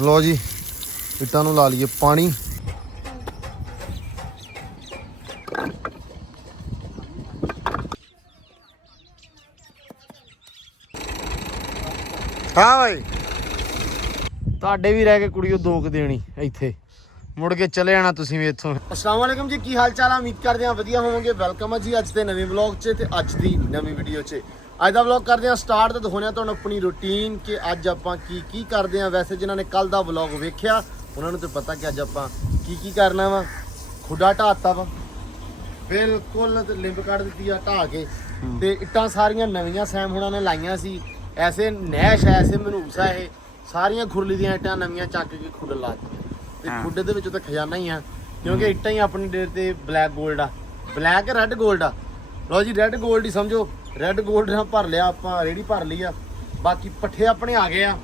लो जी इट्टां नूं ला लईए पानी। हाँ भाई ਤੁਹਾਡੇ ਵੀ ਰਹਿ ਕੇ ਕੁੜੀਓ 2 ਕੁ ਦੇਣੀ ਇੱਥੇ ਮੁੜ ਕੇ ਚਲੇ ਜਾਣਾ ਤੁਸੀਂ ਵੀ ਇੱਥੋਂ। अस्सलाम वालेकुम जी, की हाल चाल है? उम्मीद करते हैं वधिया होवोगे। वेलकम है जी अज के नवे व्लॉग च ते अज दी नवी वीडियो च। अज दा व्लॉग करते हैं स्टार्ट ते दिखाने तुहानूं अपनी रूटीन कि अज आपां की करते हैं। वैसे जिन्होंने कल दा व्लॉग वेख्या उन्होंने तो पता कि अज आपां की करना वा। खुडा ढाता वा बिल्कुल ते लिंब कढ़ दित्ती आ ढा के ते इट्टां सारियां नवीआं सैम हुणां ने लाइयां सी। ऐसे नैश है ऐसे मनूस है ये सारियां खुरली दियां इट्टां नवीआं चक के खुड ला ते खुडे दे विच तां खजाना ही आ क्योंकि इट्टां ही अपनी डेट ते ब्लैक गोल्ड आ। ब्लैक रैड गोल्ड आ। लो जी रैड गोल्ड ही समझो। रैड गोल्ड नाल भर लिया आपां रेडी भर ली आ। बाकी पट्ठे अपने आ गए आ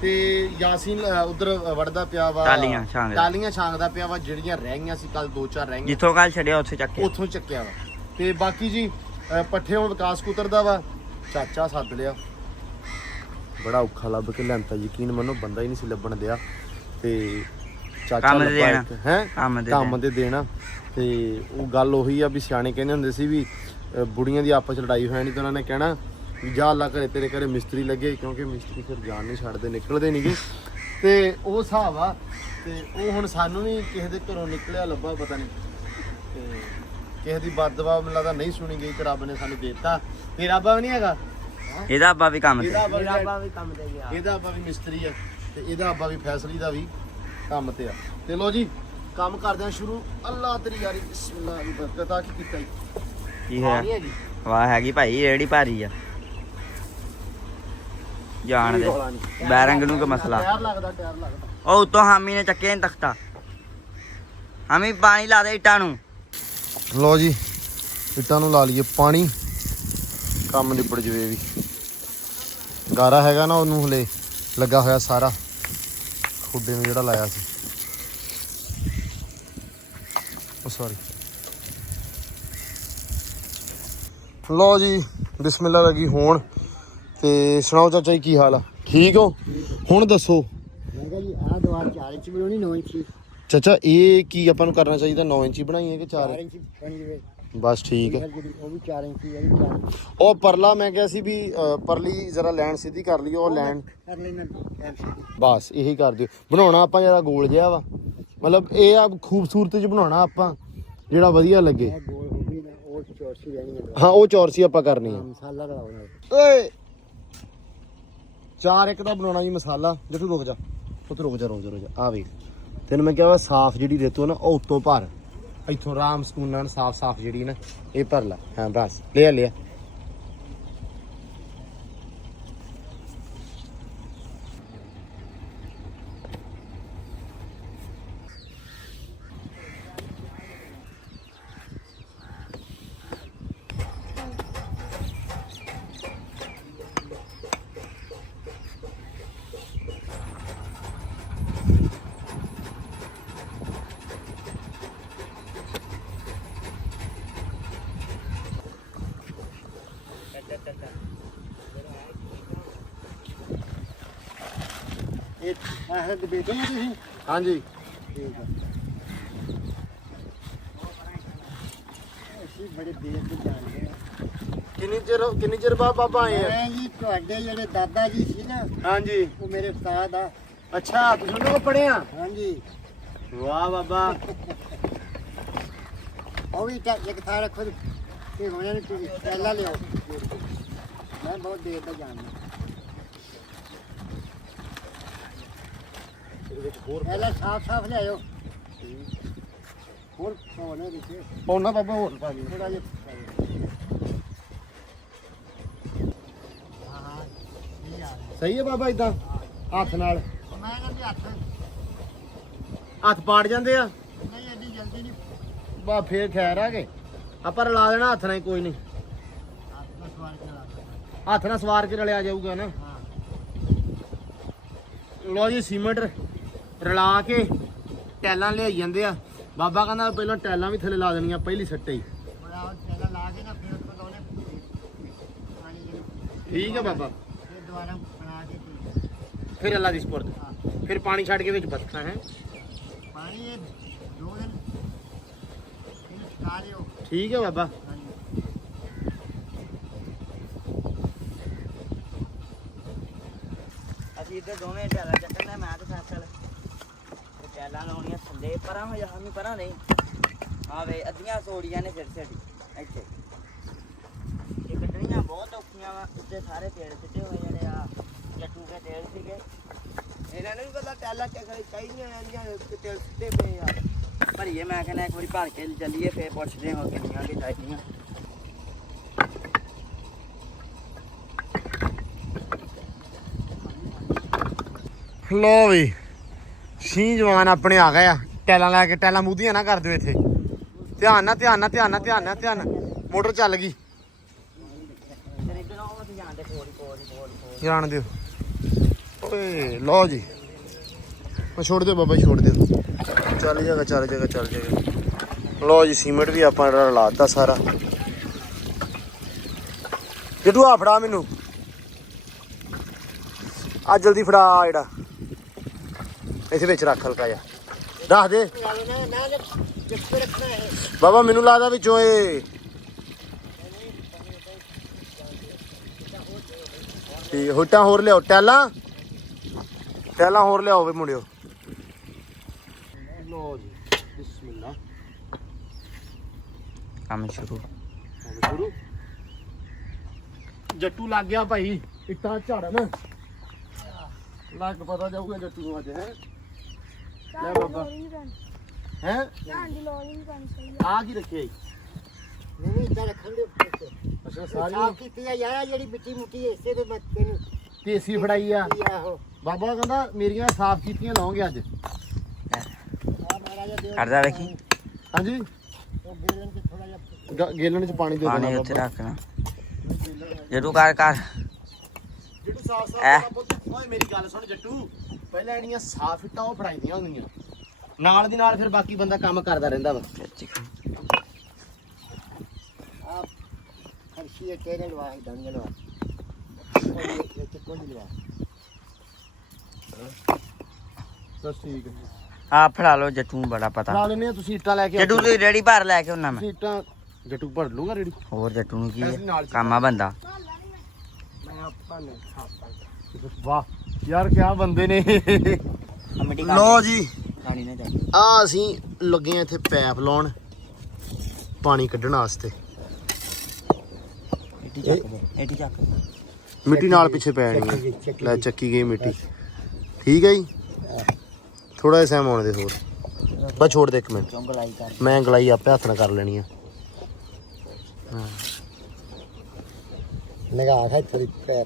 ते यासीन उधर वड़दा पिया वा टालियां छांगदा पिया वा ਜਿਹੜੀਆਂ रह गईਆਂ सी कल 2-4 रह गईਆਂ ਜਿੱਥੋਂ ਕੱਲ ਛੱਡਿਆ ਉੱਥੇ ਚੱਕਿਆ ਉੱਥੋਂ ਚੱਕਿਆ ਵਾ। ਤੇ ਬਾਕੀ ਜੀ ਪੱਠੇ ਹੁਣ ਵਿਕਾਸ ਕੁਤਰਦਾ ਵਾ। ਚਾਚਾ ਸੱਦ ਲਿਆ ਬੜਾ ਔਖਾ ਲੱਭ ਕੇ ਲਿਆਂਤਾ ਯਕੀਨ ਮੰਨੋ ਬੰਦਾ ਹੀ ਨਹੀਂ ਸੀ ਲੱਭਣ ਦਿਆ ਤੇ ਚਾਚਾ ਲੱਭਾ ਇੱਕ ਹੈ ਕੰਮ ਤੇ ਦੇਣਾ। ਤੇ ਉਹ ਗੱਲ ਉਹੀ ਆ ਵੀ ਸਿਆਣੇ ਕਹਿੰਦੇ ਹੁੰਦੇ ਸੀ ਵੀ ਬੁੜੀਆਂ ਦੀ ਆਪਸ ਚ ਲੜਾਈ ਹੋਇਆ ਨਹੀਂ ਤਾਂ ਉਹਨਾਂ ਨੇ ਕਹਿਣਾ ਵੀ ਜਾ ਅੱਲਾ ਘਰੇ ਤੇਰੇ ਘਰੇ ਮਿਸਤਰੀ ਲੱਗੇ ਕਿਉਂਕਿ ਮਿਸਤਰੀ ਫਿਰ ਜਾਨ ਨਹੀਂ ਛੱਡਦੇ ਨਿਕਲਦੇ ਨਹੀਂਗੇ। ਤੇ ਉਹ ਹਿਸਾਬ ਆ ਤੇ ਉਹ ਹੁਣ ਸਾਨੂੰ ਵੀ ਕਿਸੇ ਦੇ ਘਰੋਂ ਨਿਕਲਿਆ ਲੱਭਾ ਪਤਾ ਨਹੀਂ ਤੇ ਕਿਸੇ ਦੀ ਬਦਦੁਆ ਮੈਨੂੰ ਲੱਗਦਾ ਨਹੀਂ ਸੁਣੀ ਗਈ ਤੇ ਰੱਬ ਨੇ ਸਾਨੂੰ ਦੇ ਦਿੱਤਾ। ਤੇ ਰੱਬਾ ਵੀ ਨਹੀਂ ਹੈਗਾ ਇਹਦਾ ਅੱਬਾ ਵੀ ਕੰਮ ਤੇ ਇਹਦਾ ਅੱਬਾ ਵੀ ਮਿਸਤਰੀ ਆ ਤੇ ਇਹਦਾ ਅੱਬਾ ਵੀ ਫੈਸਲੀ ਦਾ ਵੀ ਕੰਮ ਤੇ ਆ। ਤੇ ਲੋ ਜੀ ਕੰਮ ਕਰਦੇ ਆ ਸ਼ੁਰੂ। ਅੱਲਾ ਤੇਰੀ ਯਾਰੀ ਬਿਸਮਿਲ੍ਲਾਹ ਦੀ ਬਰਕਤ ਆ। ਕੀ ਕੀਤਾ ਕੀ ਹੈ ਵਾਹ ਹੈਗੀ ਭਾਈ ਰੇੜੀ ਭਾਰੀ ਆ ਜਾਣ ਦੇ ਬੈਰੰਗ ਨੂੰ ਕੀ ਮਸਲਾ ਟਾਇਰ ਲੱਗਦਾ ਉਹ ਉਤੋਂ ਹਾਮੀ ਨੇ ਚੱਕੇ ਨੀ ਤਖਤਾ ਹਾਮੀ ਪਾਣੀ ਲਾ ਦੇ ਇੱਟਾਂ ਨੂੰ। ਲੋ ਜੀ ਇੱਟਾਂ ਨੂੰ ਲਾ ਲਈਏ ਪਾਣੀ ਕੰਮ ਨਿਬੜ ਜਵੇ ਵੀ। ਗਾਰਾ ਹੈਗਾ ਨਾ ਉਹਨੂੰ ਹਲੇ ਲੱਗਾ ਹੋਇਆ ਸਾਰਾ ਖੁੱਡੇ ਨੂੰ ਜਿਹੜਾ ਲਾਇਆ ਸੀ ਉਹ ਸੌਰੀ। ਲੋ ਜੀ ਬਿਸਮਿਲ੍ਲਾ ਲੱਗੀ ਹੋਣ। ਤੇ ਸੁਣਾਓ ਚਾਚਾ ਜੀ ਕੀ ਹਾਲ ਆ? ਠੀਕ ਹੋ? ਹੁਣ ਦੱਸੋ ਚਾਚਾ ਇਹ ਕੀ ਆਪਾਂ ਨੂੰ ਕਰਨਾ ਚਾਹੀਦਾ? 9 ਇੰਚੀ ਬਣਾਈਏ ਕਿ 4 ਇੰਚੀ? ਬਸ ਠੀਕ ਹੈ। ਉਹ ਪਰਲਾ ਮੈਂ ਕਿਹਾ ਸੀ ਵੀ ਪਰਲੀ ਜਰਾ ਲੈਣ ਸਿੱਧੀ ਕਰ ਲਈ ਉਹ ਲੈਣ ਬਸ ਇਹੀ ਕਰ ਦਿਓ। ਬਣਾਉਣਾ ਆਪਾਂ ਜਰਾ ਗੋਲ ਜਿਹਾ ਵਾ ਮਤਲਬ ਇਹ ਆ ਖੂਬਸੂਰਤ ਚ ਬਣਾਉਣਾ ਆਪਾਂ ਜਿਹੜਾ ਵਧੀਆ ਲੱਗੇ। ਹਾਂ ਉਹ ਚੌਰਸੀ ਆਪਾਂ ਕਰਨੀ ਆ। ਓਏ 4 ਇੱਕ ਦਾ ਬਣਾਉਣਾ ਜੀ ਮਸਾਲਾ। ਜੱਟੂ ਰੁਕ ਜਾ ਪੁੱਤ ਰੁਕ ਜਾ ਆ ਵੇਖ ਤੈਨੂੰ ਮੈਂ ਕਿਹਾ ਸਾਫ਼ ਜਿਹੜੀ ਰੇਤੋ ਨਾ ਉਹ ਉੱਤੋਂ ਭਰ ਇੱਥੋਂ ਆਰਾਮ ਸਕੂਨ ਨਾਲ ਸਾਫ਼ ਜਿਹੜੀ ਨਾ ਇਹ ਭਰ ਲਾ। ਹਾਂ ਬਸ ਲਿਆ हाँ जी किन्नी चिर बाद बाबा आए हैं जी? ਜਿਹੜੇ ਦਾਦਾ ਜੀ ਸੀ ਨਾ हाँ जी ਉਹ ਮੇਰੇ ਉਸਤਾਦ ਆ। अच्छा तुसीं उन्हां कोल पढ़े आ? ਹਾਂਜੀ वाह बाबा ਉਹ ਵੀ ਇੱਕ ਥਾਂ ਰੱਖੋ ਤੇ ਹੋਣਾ ਨਹੀਂ ਤੁਸੀਂ ਪਹਿਲਾਂ ਲਿਆਓ। ਮੈਂ ਬਹੁਤ ਦੇਰ ਦਾ ਜਾਣਦਾ। ਪਹਿਲਾਂ ਸਾਫ਼ ਲਿਆਓ ਹੋਰ ਪਾਉਣਾ ਵਿੱਚ पौना बाबा होर पा दिओ ਥੋੜਾ ਜਿਹਾ। ਹਾਂ सही है बाबा इदां हत्थ नाल ਮੈਂ ਕਹਿੰਦੀ हत्थ पाड़ जांदे आ ਨਹੀਂ ਐਡੀ ਜਲਦੀ ਨਹੀਂ बा फिर खैर आ गए ਆਪਾਂ ਰਲਾ ਦੇਣਾ ਹੱਥ ਨਾਲ ਹੀ ਕੋਈ ਨਹੀਂ। ਹੱਥ ਨਾਲ ਸਵਾਰ ਕੇ ਲਾ ਹੱਥ ਨਾਲ ਸਵਾਰ ਕੇ ਰਲਿਆ ਜਾਊਗਾ ਨਾ। ਹਾਂ ਲੋ ਜੀ ਸੀਮੈਂਟ ਰਲਾ ਕੇ ਟੈਲਾਂ ਲਿਆਈ ਜਾਂਦੇ ਆ। ਬਾਬਾ ਕਹਿੰਦਾ ਪਹਿਲਾਂ ਟੈਲਾਂ ਵੀ ਥੱਲੇ ਲਾ ਦੇਣੀਆਂ ਪਹਿਲੀ ਸੱਟੇ ਹੀ। ਬੜਾ ਪਹਿਲਾਂ ਲਾ ਕੇ ਨਾ ਫਿਰ ਉਸ ਤੋਂ ਉਹਨੇ ਪਾਣੀ ਠੀਕ ਹੈ ਬਾਬਾ ਫਿਰ ਦੁਬਾਰਾ ਬਣਾ ਕੇ ਫਿਰ ਅੱਲਾ ਦੀ ਸਪੁਰਦ। ਫਿਰ ਪਾਣੀ ਛੱਡ ਕੇ ਵਿੱਚ ਬਤਖਾਂ ਹੈ ਪਾਣੀ ਇਹ 2 ਦਿਨ ਇਹਨੂੰ ਸੁਕਾ ਲਿਓ। ਠੀਕ ਹੈ ਬਾਬਾ। ਹਾਂਜੀ ਅਸੀਂ ਇੱਧਰ ਦੋਵੇਂ ਟੈਲਾਂ ਚੱਕਣਾ ਮੈਂ ਤੇ ਫੈਸਲ ਤੇ ਟੈਲਾਂ ਲਾਉਣੀਆਂ ਥੱਲੇ ਪਰਾਂ ਹੋ ਜਾ ਹਮੀ ਪਰਾਂ ਨਹੀਂ ਆਵੇ ਅੱਧੀਆਂ ਸੋੜੀਆਂ ਨੇ ਸਿਰ ਇੱਥੇ ਇਹ ਕੱਢਣੀਆਂ ਬਹੁਤ ਔਖੀਆਂ ਵਾ ਉੱਤੇ ਸਾਰੇ ਪੇੜ ਸਿੱਟੇ ਹੋਏ ਜਿਹੜੇ ਆ ਜੱਟੂ ਕੇ ਤੇਲ ਸੀਗੇ ਇਹਨਾਂ ਨੂੰ ਵੀ ਪਤਾ ਟੈਲਾਂ ਚੱਕਣੀ ਚਾਹੀਦੀਆਂ ਆਂਦੀਆਂ ਤੇਲ ਸਿੱਟੇ ਪਏ ਆ ਭਰੀਏ ਮੈਂ ਕਹਿੰਦਾ ਇੱਕ ਵਾਰੀ ਭਰ ਕੇ ਚੱਲੀਏ ਫੇਰ ਪੁੱਛਦੇ ਹਾਂ ਕਿੰਨੀਆਂ ਕਿ ਚਾਹੀਦੀਆਂ ਲੋ ਵੀ ਸੀ ਜਵਾਨ ਆਪਣੇ ਆ ਗਏ ਆ ਟੈਲਾਂ ਲੈ ਕੇ। ਟੈਲਾਂ ਮੂਧੀਆਂ ਨਾ ਕਰ ਦਿਓ ਇੱਥੇ। ਧਿਆਨ ਨਾਲ ਧਿਆਨ ਨਾਲ ਧਿਆਨ ਨਾਲ ਧਿਆਨ ਨਾਲ ਧਿਆਨ ਨਾਲ। ਮੋਟਰ ਚੱਲ ਗਈ। ਜਾਣ ਦਿਓ ਓਏ। ਲਓ ਜੀ ਉਹ ਛੋੜ ਦਿਓ ਬਾਬਾ ਜੀ ਛੋੜ ਦਿਓ। ਚੱਲ ਜਾਏਗਾ ਚੱਲ ਜਾਏਗਾ ਚੱਲ ਜਾਏਗਾ। ਲਓ ਜੀ ਸੀਮੈਂਟ ਵੀ ਆਪਾਂ ਰਲਾਤਾ ਸਾਰਾ। ਜਦੋਂ ਆ ਫੜਾ ਮੈਨੂੰ ਆ ਜਲਦੀ ਫੜਾ ਜਿਹੜਾ ਇੱਥੇ ਵਿੱਚ ਰੱਖ ਹਲਕਾ ਜਿਹਾ ਰੱਖ ਦੇ ਜਿੱਥੇ ਰੱਖਣਾ ਹੈ ਬਾਬਾ। ਮੈਨੂੰ ਲੱਗਦਾ ਵਿੱਚੋਂ ਇਹ ਠੀਕ ਹੁੱਟਾਂ ਹੋਰ ਲਿਆਓ। ਟੈਲਾਂ ਟੈਲਾਂ ਹੋਰ ਲਿਆਓ ਵੇ ਮੁੰਡਿਓ। ਲੋ ਜੀ ਬਿਸਮਿਲ੍ਲਾ ਕੰਮ ਸ਼ੁਰੂ ਸ਼ੁਰੂ। ਜੱਟੂ ਲੱਗ ਗਿਆ ਭਾਈ। ਇੱਟਾਂ ਝਾੜਨ ਲੱਗ ਪਤਾ ਜਾਊਗਾ ਜੱਟੂ ਨੂੰ ਅੱਜ ਹੈ। ਲੈ ਬਾਬਾ ਹੈ ਆ ਕੀ ਰੱਖਿਆ ਜੀ? ਨਹੀਂ ਇੱਦਾਂ ਰੱਖਣ ਦੇ ਉੱਤੇ ਅੱਛਾ ਸਾਫ ਕੀਤੀ ਆ ਯਾਰ ਜਿਹੜੀ ਮਿੱਟੀ ਮੁੱਟੀ ਇਸੇ ਦੇ ਮੈਂ ਤੈਨੂੰ ਤੇਸੀ ਫੜਾਈ ਆ। ਕੀ ਆਹੋ ਬਾਬਾ ਕਹਿੰਦਾ ਮੇਰੀਆਂ ਸਾਫ਼ ਕੀਤੀਆਂ ਲਾਉਂਗੇ ਅੱਜ। ਆ ਮਹਾਰਾਜਾ ਦੇਵ ਕਰਦਾ ਵੇਖੀ ਹਾਂਜੀ ਉਹ ਗੇਲਣ ਚ ਥੋੜਾ ਜਿਹਾ ਗੇਲਣ ਚ ਪਾਣੀ ਦੇ ਪਾਣੀ ਦੇਣਾ ਉੱਥੇ ਬਾਬਾ। ਰੱਖਣਾ ਜਦੋਂ ਕਰ ਜੱਟੂ ਸਾਫ਼ ਐ। ਸਾਫ਼ ਪੁੱਤ ਓਏ ਮੇਰੀ ਗੱਲ ਸੁਣ ਜੱਟੂ। ਪਹਿਲਾਂ ਜਿਹੜੀਆਂ ਸਾਫ਼ ਇੱਟਾਂ ਉਹ ਫੜਾਈਦੀਆਂ ਹੁੰਦੀਆਂ ਨਾਲ ਦੀ ਨਾਲ ਫਿਰ ਬਾਕੀ ਬੰਦਾ ਕੰਮ ਕਰਦਾ ਰਹਿੰਦਾ ਵਾ। ਆ ਖਰਸ਼ੀ ਟੇਰੇ ਲਵਾ ਹੀ ਦੰਗ ਲਵਾ ਕੋਈ ਲਵਾ ਬਸ ਠੀਕ ਹੈ। ਆ ਫੜਾ ਲਓ ਜੱਟੂ ਨੂੰ ਬੜਾ ਪਤਾ ਫੜਾ ਲੈਨੇ ਆ। ਤੁਸੀਂ ਇੱਟਾਂ ਲੈ ਕੇ ਜੱਟੂ ਤੁਸੀਂ ਰੈਡੀ ਭਰ ਲੈ ਕੇ ਉਹਨਾਂ ਮੈਂ ਤੁਸੀਂ ਇੱਟਾਂ ਜੱਟੂ ਭਰ ਲੂਗਾ ਰੇੜੀ। ਹੋਰ ਜੱਟੂ ਨੂੰ ਕੀ ਅਸੀਂ ਨਾਲ ਹੈ ਕੰਮ ਆ ਬੰਦਾ ਮੈਂ ਆਪਾਂ ਨੇ ਵਾਹ ਯਾਰ ਕਿਆ ਬੰਦੇ ਨੇ। ਮਿੱਟੀ ਲੋ ਜੀ ਖਾਣੀ ਨਾ ਚਾਹੀਦੀ ਆ ਅਸੀਂ ਲੱਗੇ ਆ ਇੱਥੇ ਪੈਪ ਲਾਉਣ ਪਾਣੀ ਕੱਢਣ ਵਾਸਤੇ। ਇੱਟੀ ਚੱਕ ਮਿੱਟੀ ਨਾਲ ਪਿੱਛੇ ਪੈ ਜਾਣੀ ਹੈ। ਲੈ ਚੱਕੀ ਗਈ ਮਿੱਟੀ। ਠੀਕ ਹੈ ਜੀ ਥੋੜਾ ਜਿਹਾ ਸੈਮ ਆਉਣ ਦੇ ਹੋਰ ਬਸ ਛੋੜ ਦੇ ਇੱਕ ਮਿੰਟ। ਚੌਂਗਲਾਈ ਕਰ ਮੈਂ ਗਲਾਈ ਆਪੇ ਹੱਥ ਨਾਲ ਕਰ ਲੈਣੀ ਆ। ਲਗਾ ਹੈ ਥੋੜੀ ਪੈਰ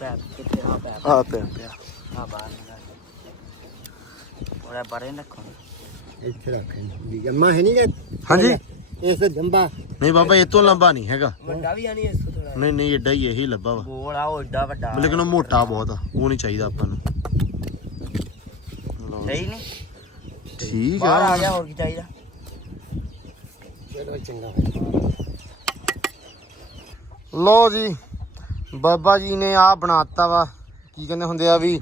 ਪੈਰ ਕਿੱਥੇ ਆ ਪੈਰ ਆ ਪਿਆ ਪਿਆ ਆ ਬਾਹਰ ਨਿਕਲ ਉਹਦਾ ਬਾਰੇ ਰੱਖੋ ਇੱਥੇ ਰੱਖੇ ਵੀ ਜੰਮਾ ਹੈ ਨਹੀਂ ਹਾਂਜੀ ਇਸ ਜੰਬਾ ਨਹੀਂ ਬਾਬਾ ਇਹ ਤੋਂ ਲੰਬਾ ਨਹੀਂ ਹੈਗਾ। ਵੱਡਾ ਵੀ ਆ ਨਹੀਂ ਇਸ ਤੋਂ ਥੋੜਾ ਨਹੀਂ ਨਹੀਂ ਏਡਾ ਹੀ ਇਹੀ ਲੱਭਾ ਵਾ ਗੋਲ ਆ ਉਹ ਏਡਾ ਵੱਡਾ ਲੇਕਿਨ ਉਹ ਮੋਟਾ ਬਹੁਤ ਆ। ਉਹ ਨਹੀਂ ਚਾਹੀਦਾ ਆਪਾਂ ਨੂੰ। ਸਹੀ ਨਹੀਂ ਠੀਕ ਬਾਹਰ ਆ ਆ ਗਿਆ ਹੋਰ ਕੀ ਚਾਹੀਦਾ ਚਲੋ ਚੰਗਾ ਲੋ ਜੀ ਬਾਬਾ ਜੀ ਨੇ ਆ ਬਣਾਤਾ ਵਾ ਕੀ ਕਹਿੰਦੇ ਹੁੰਦੇ ਆ ਵੀ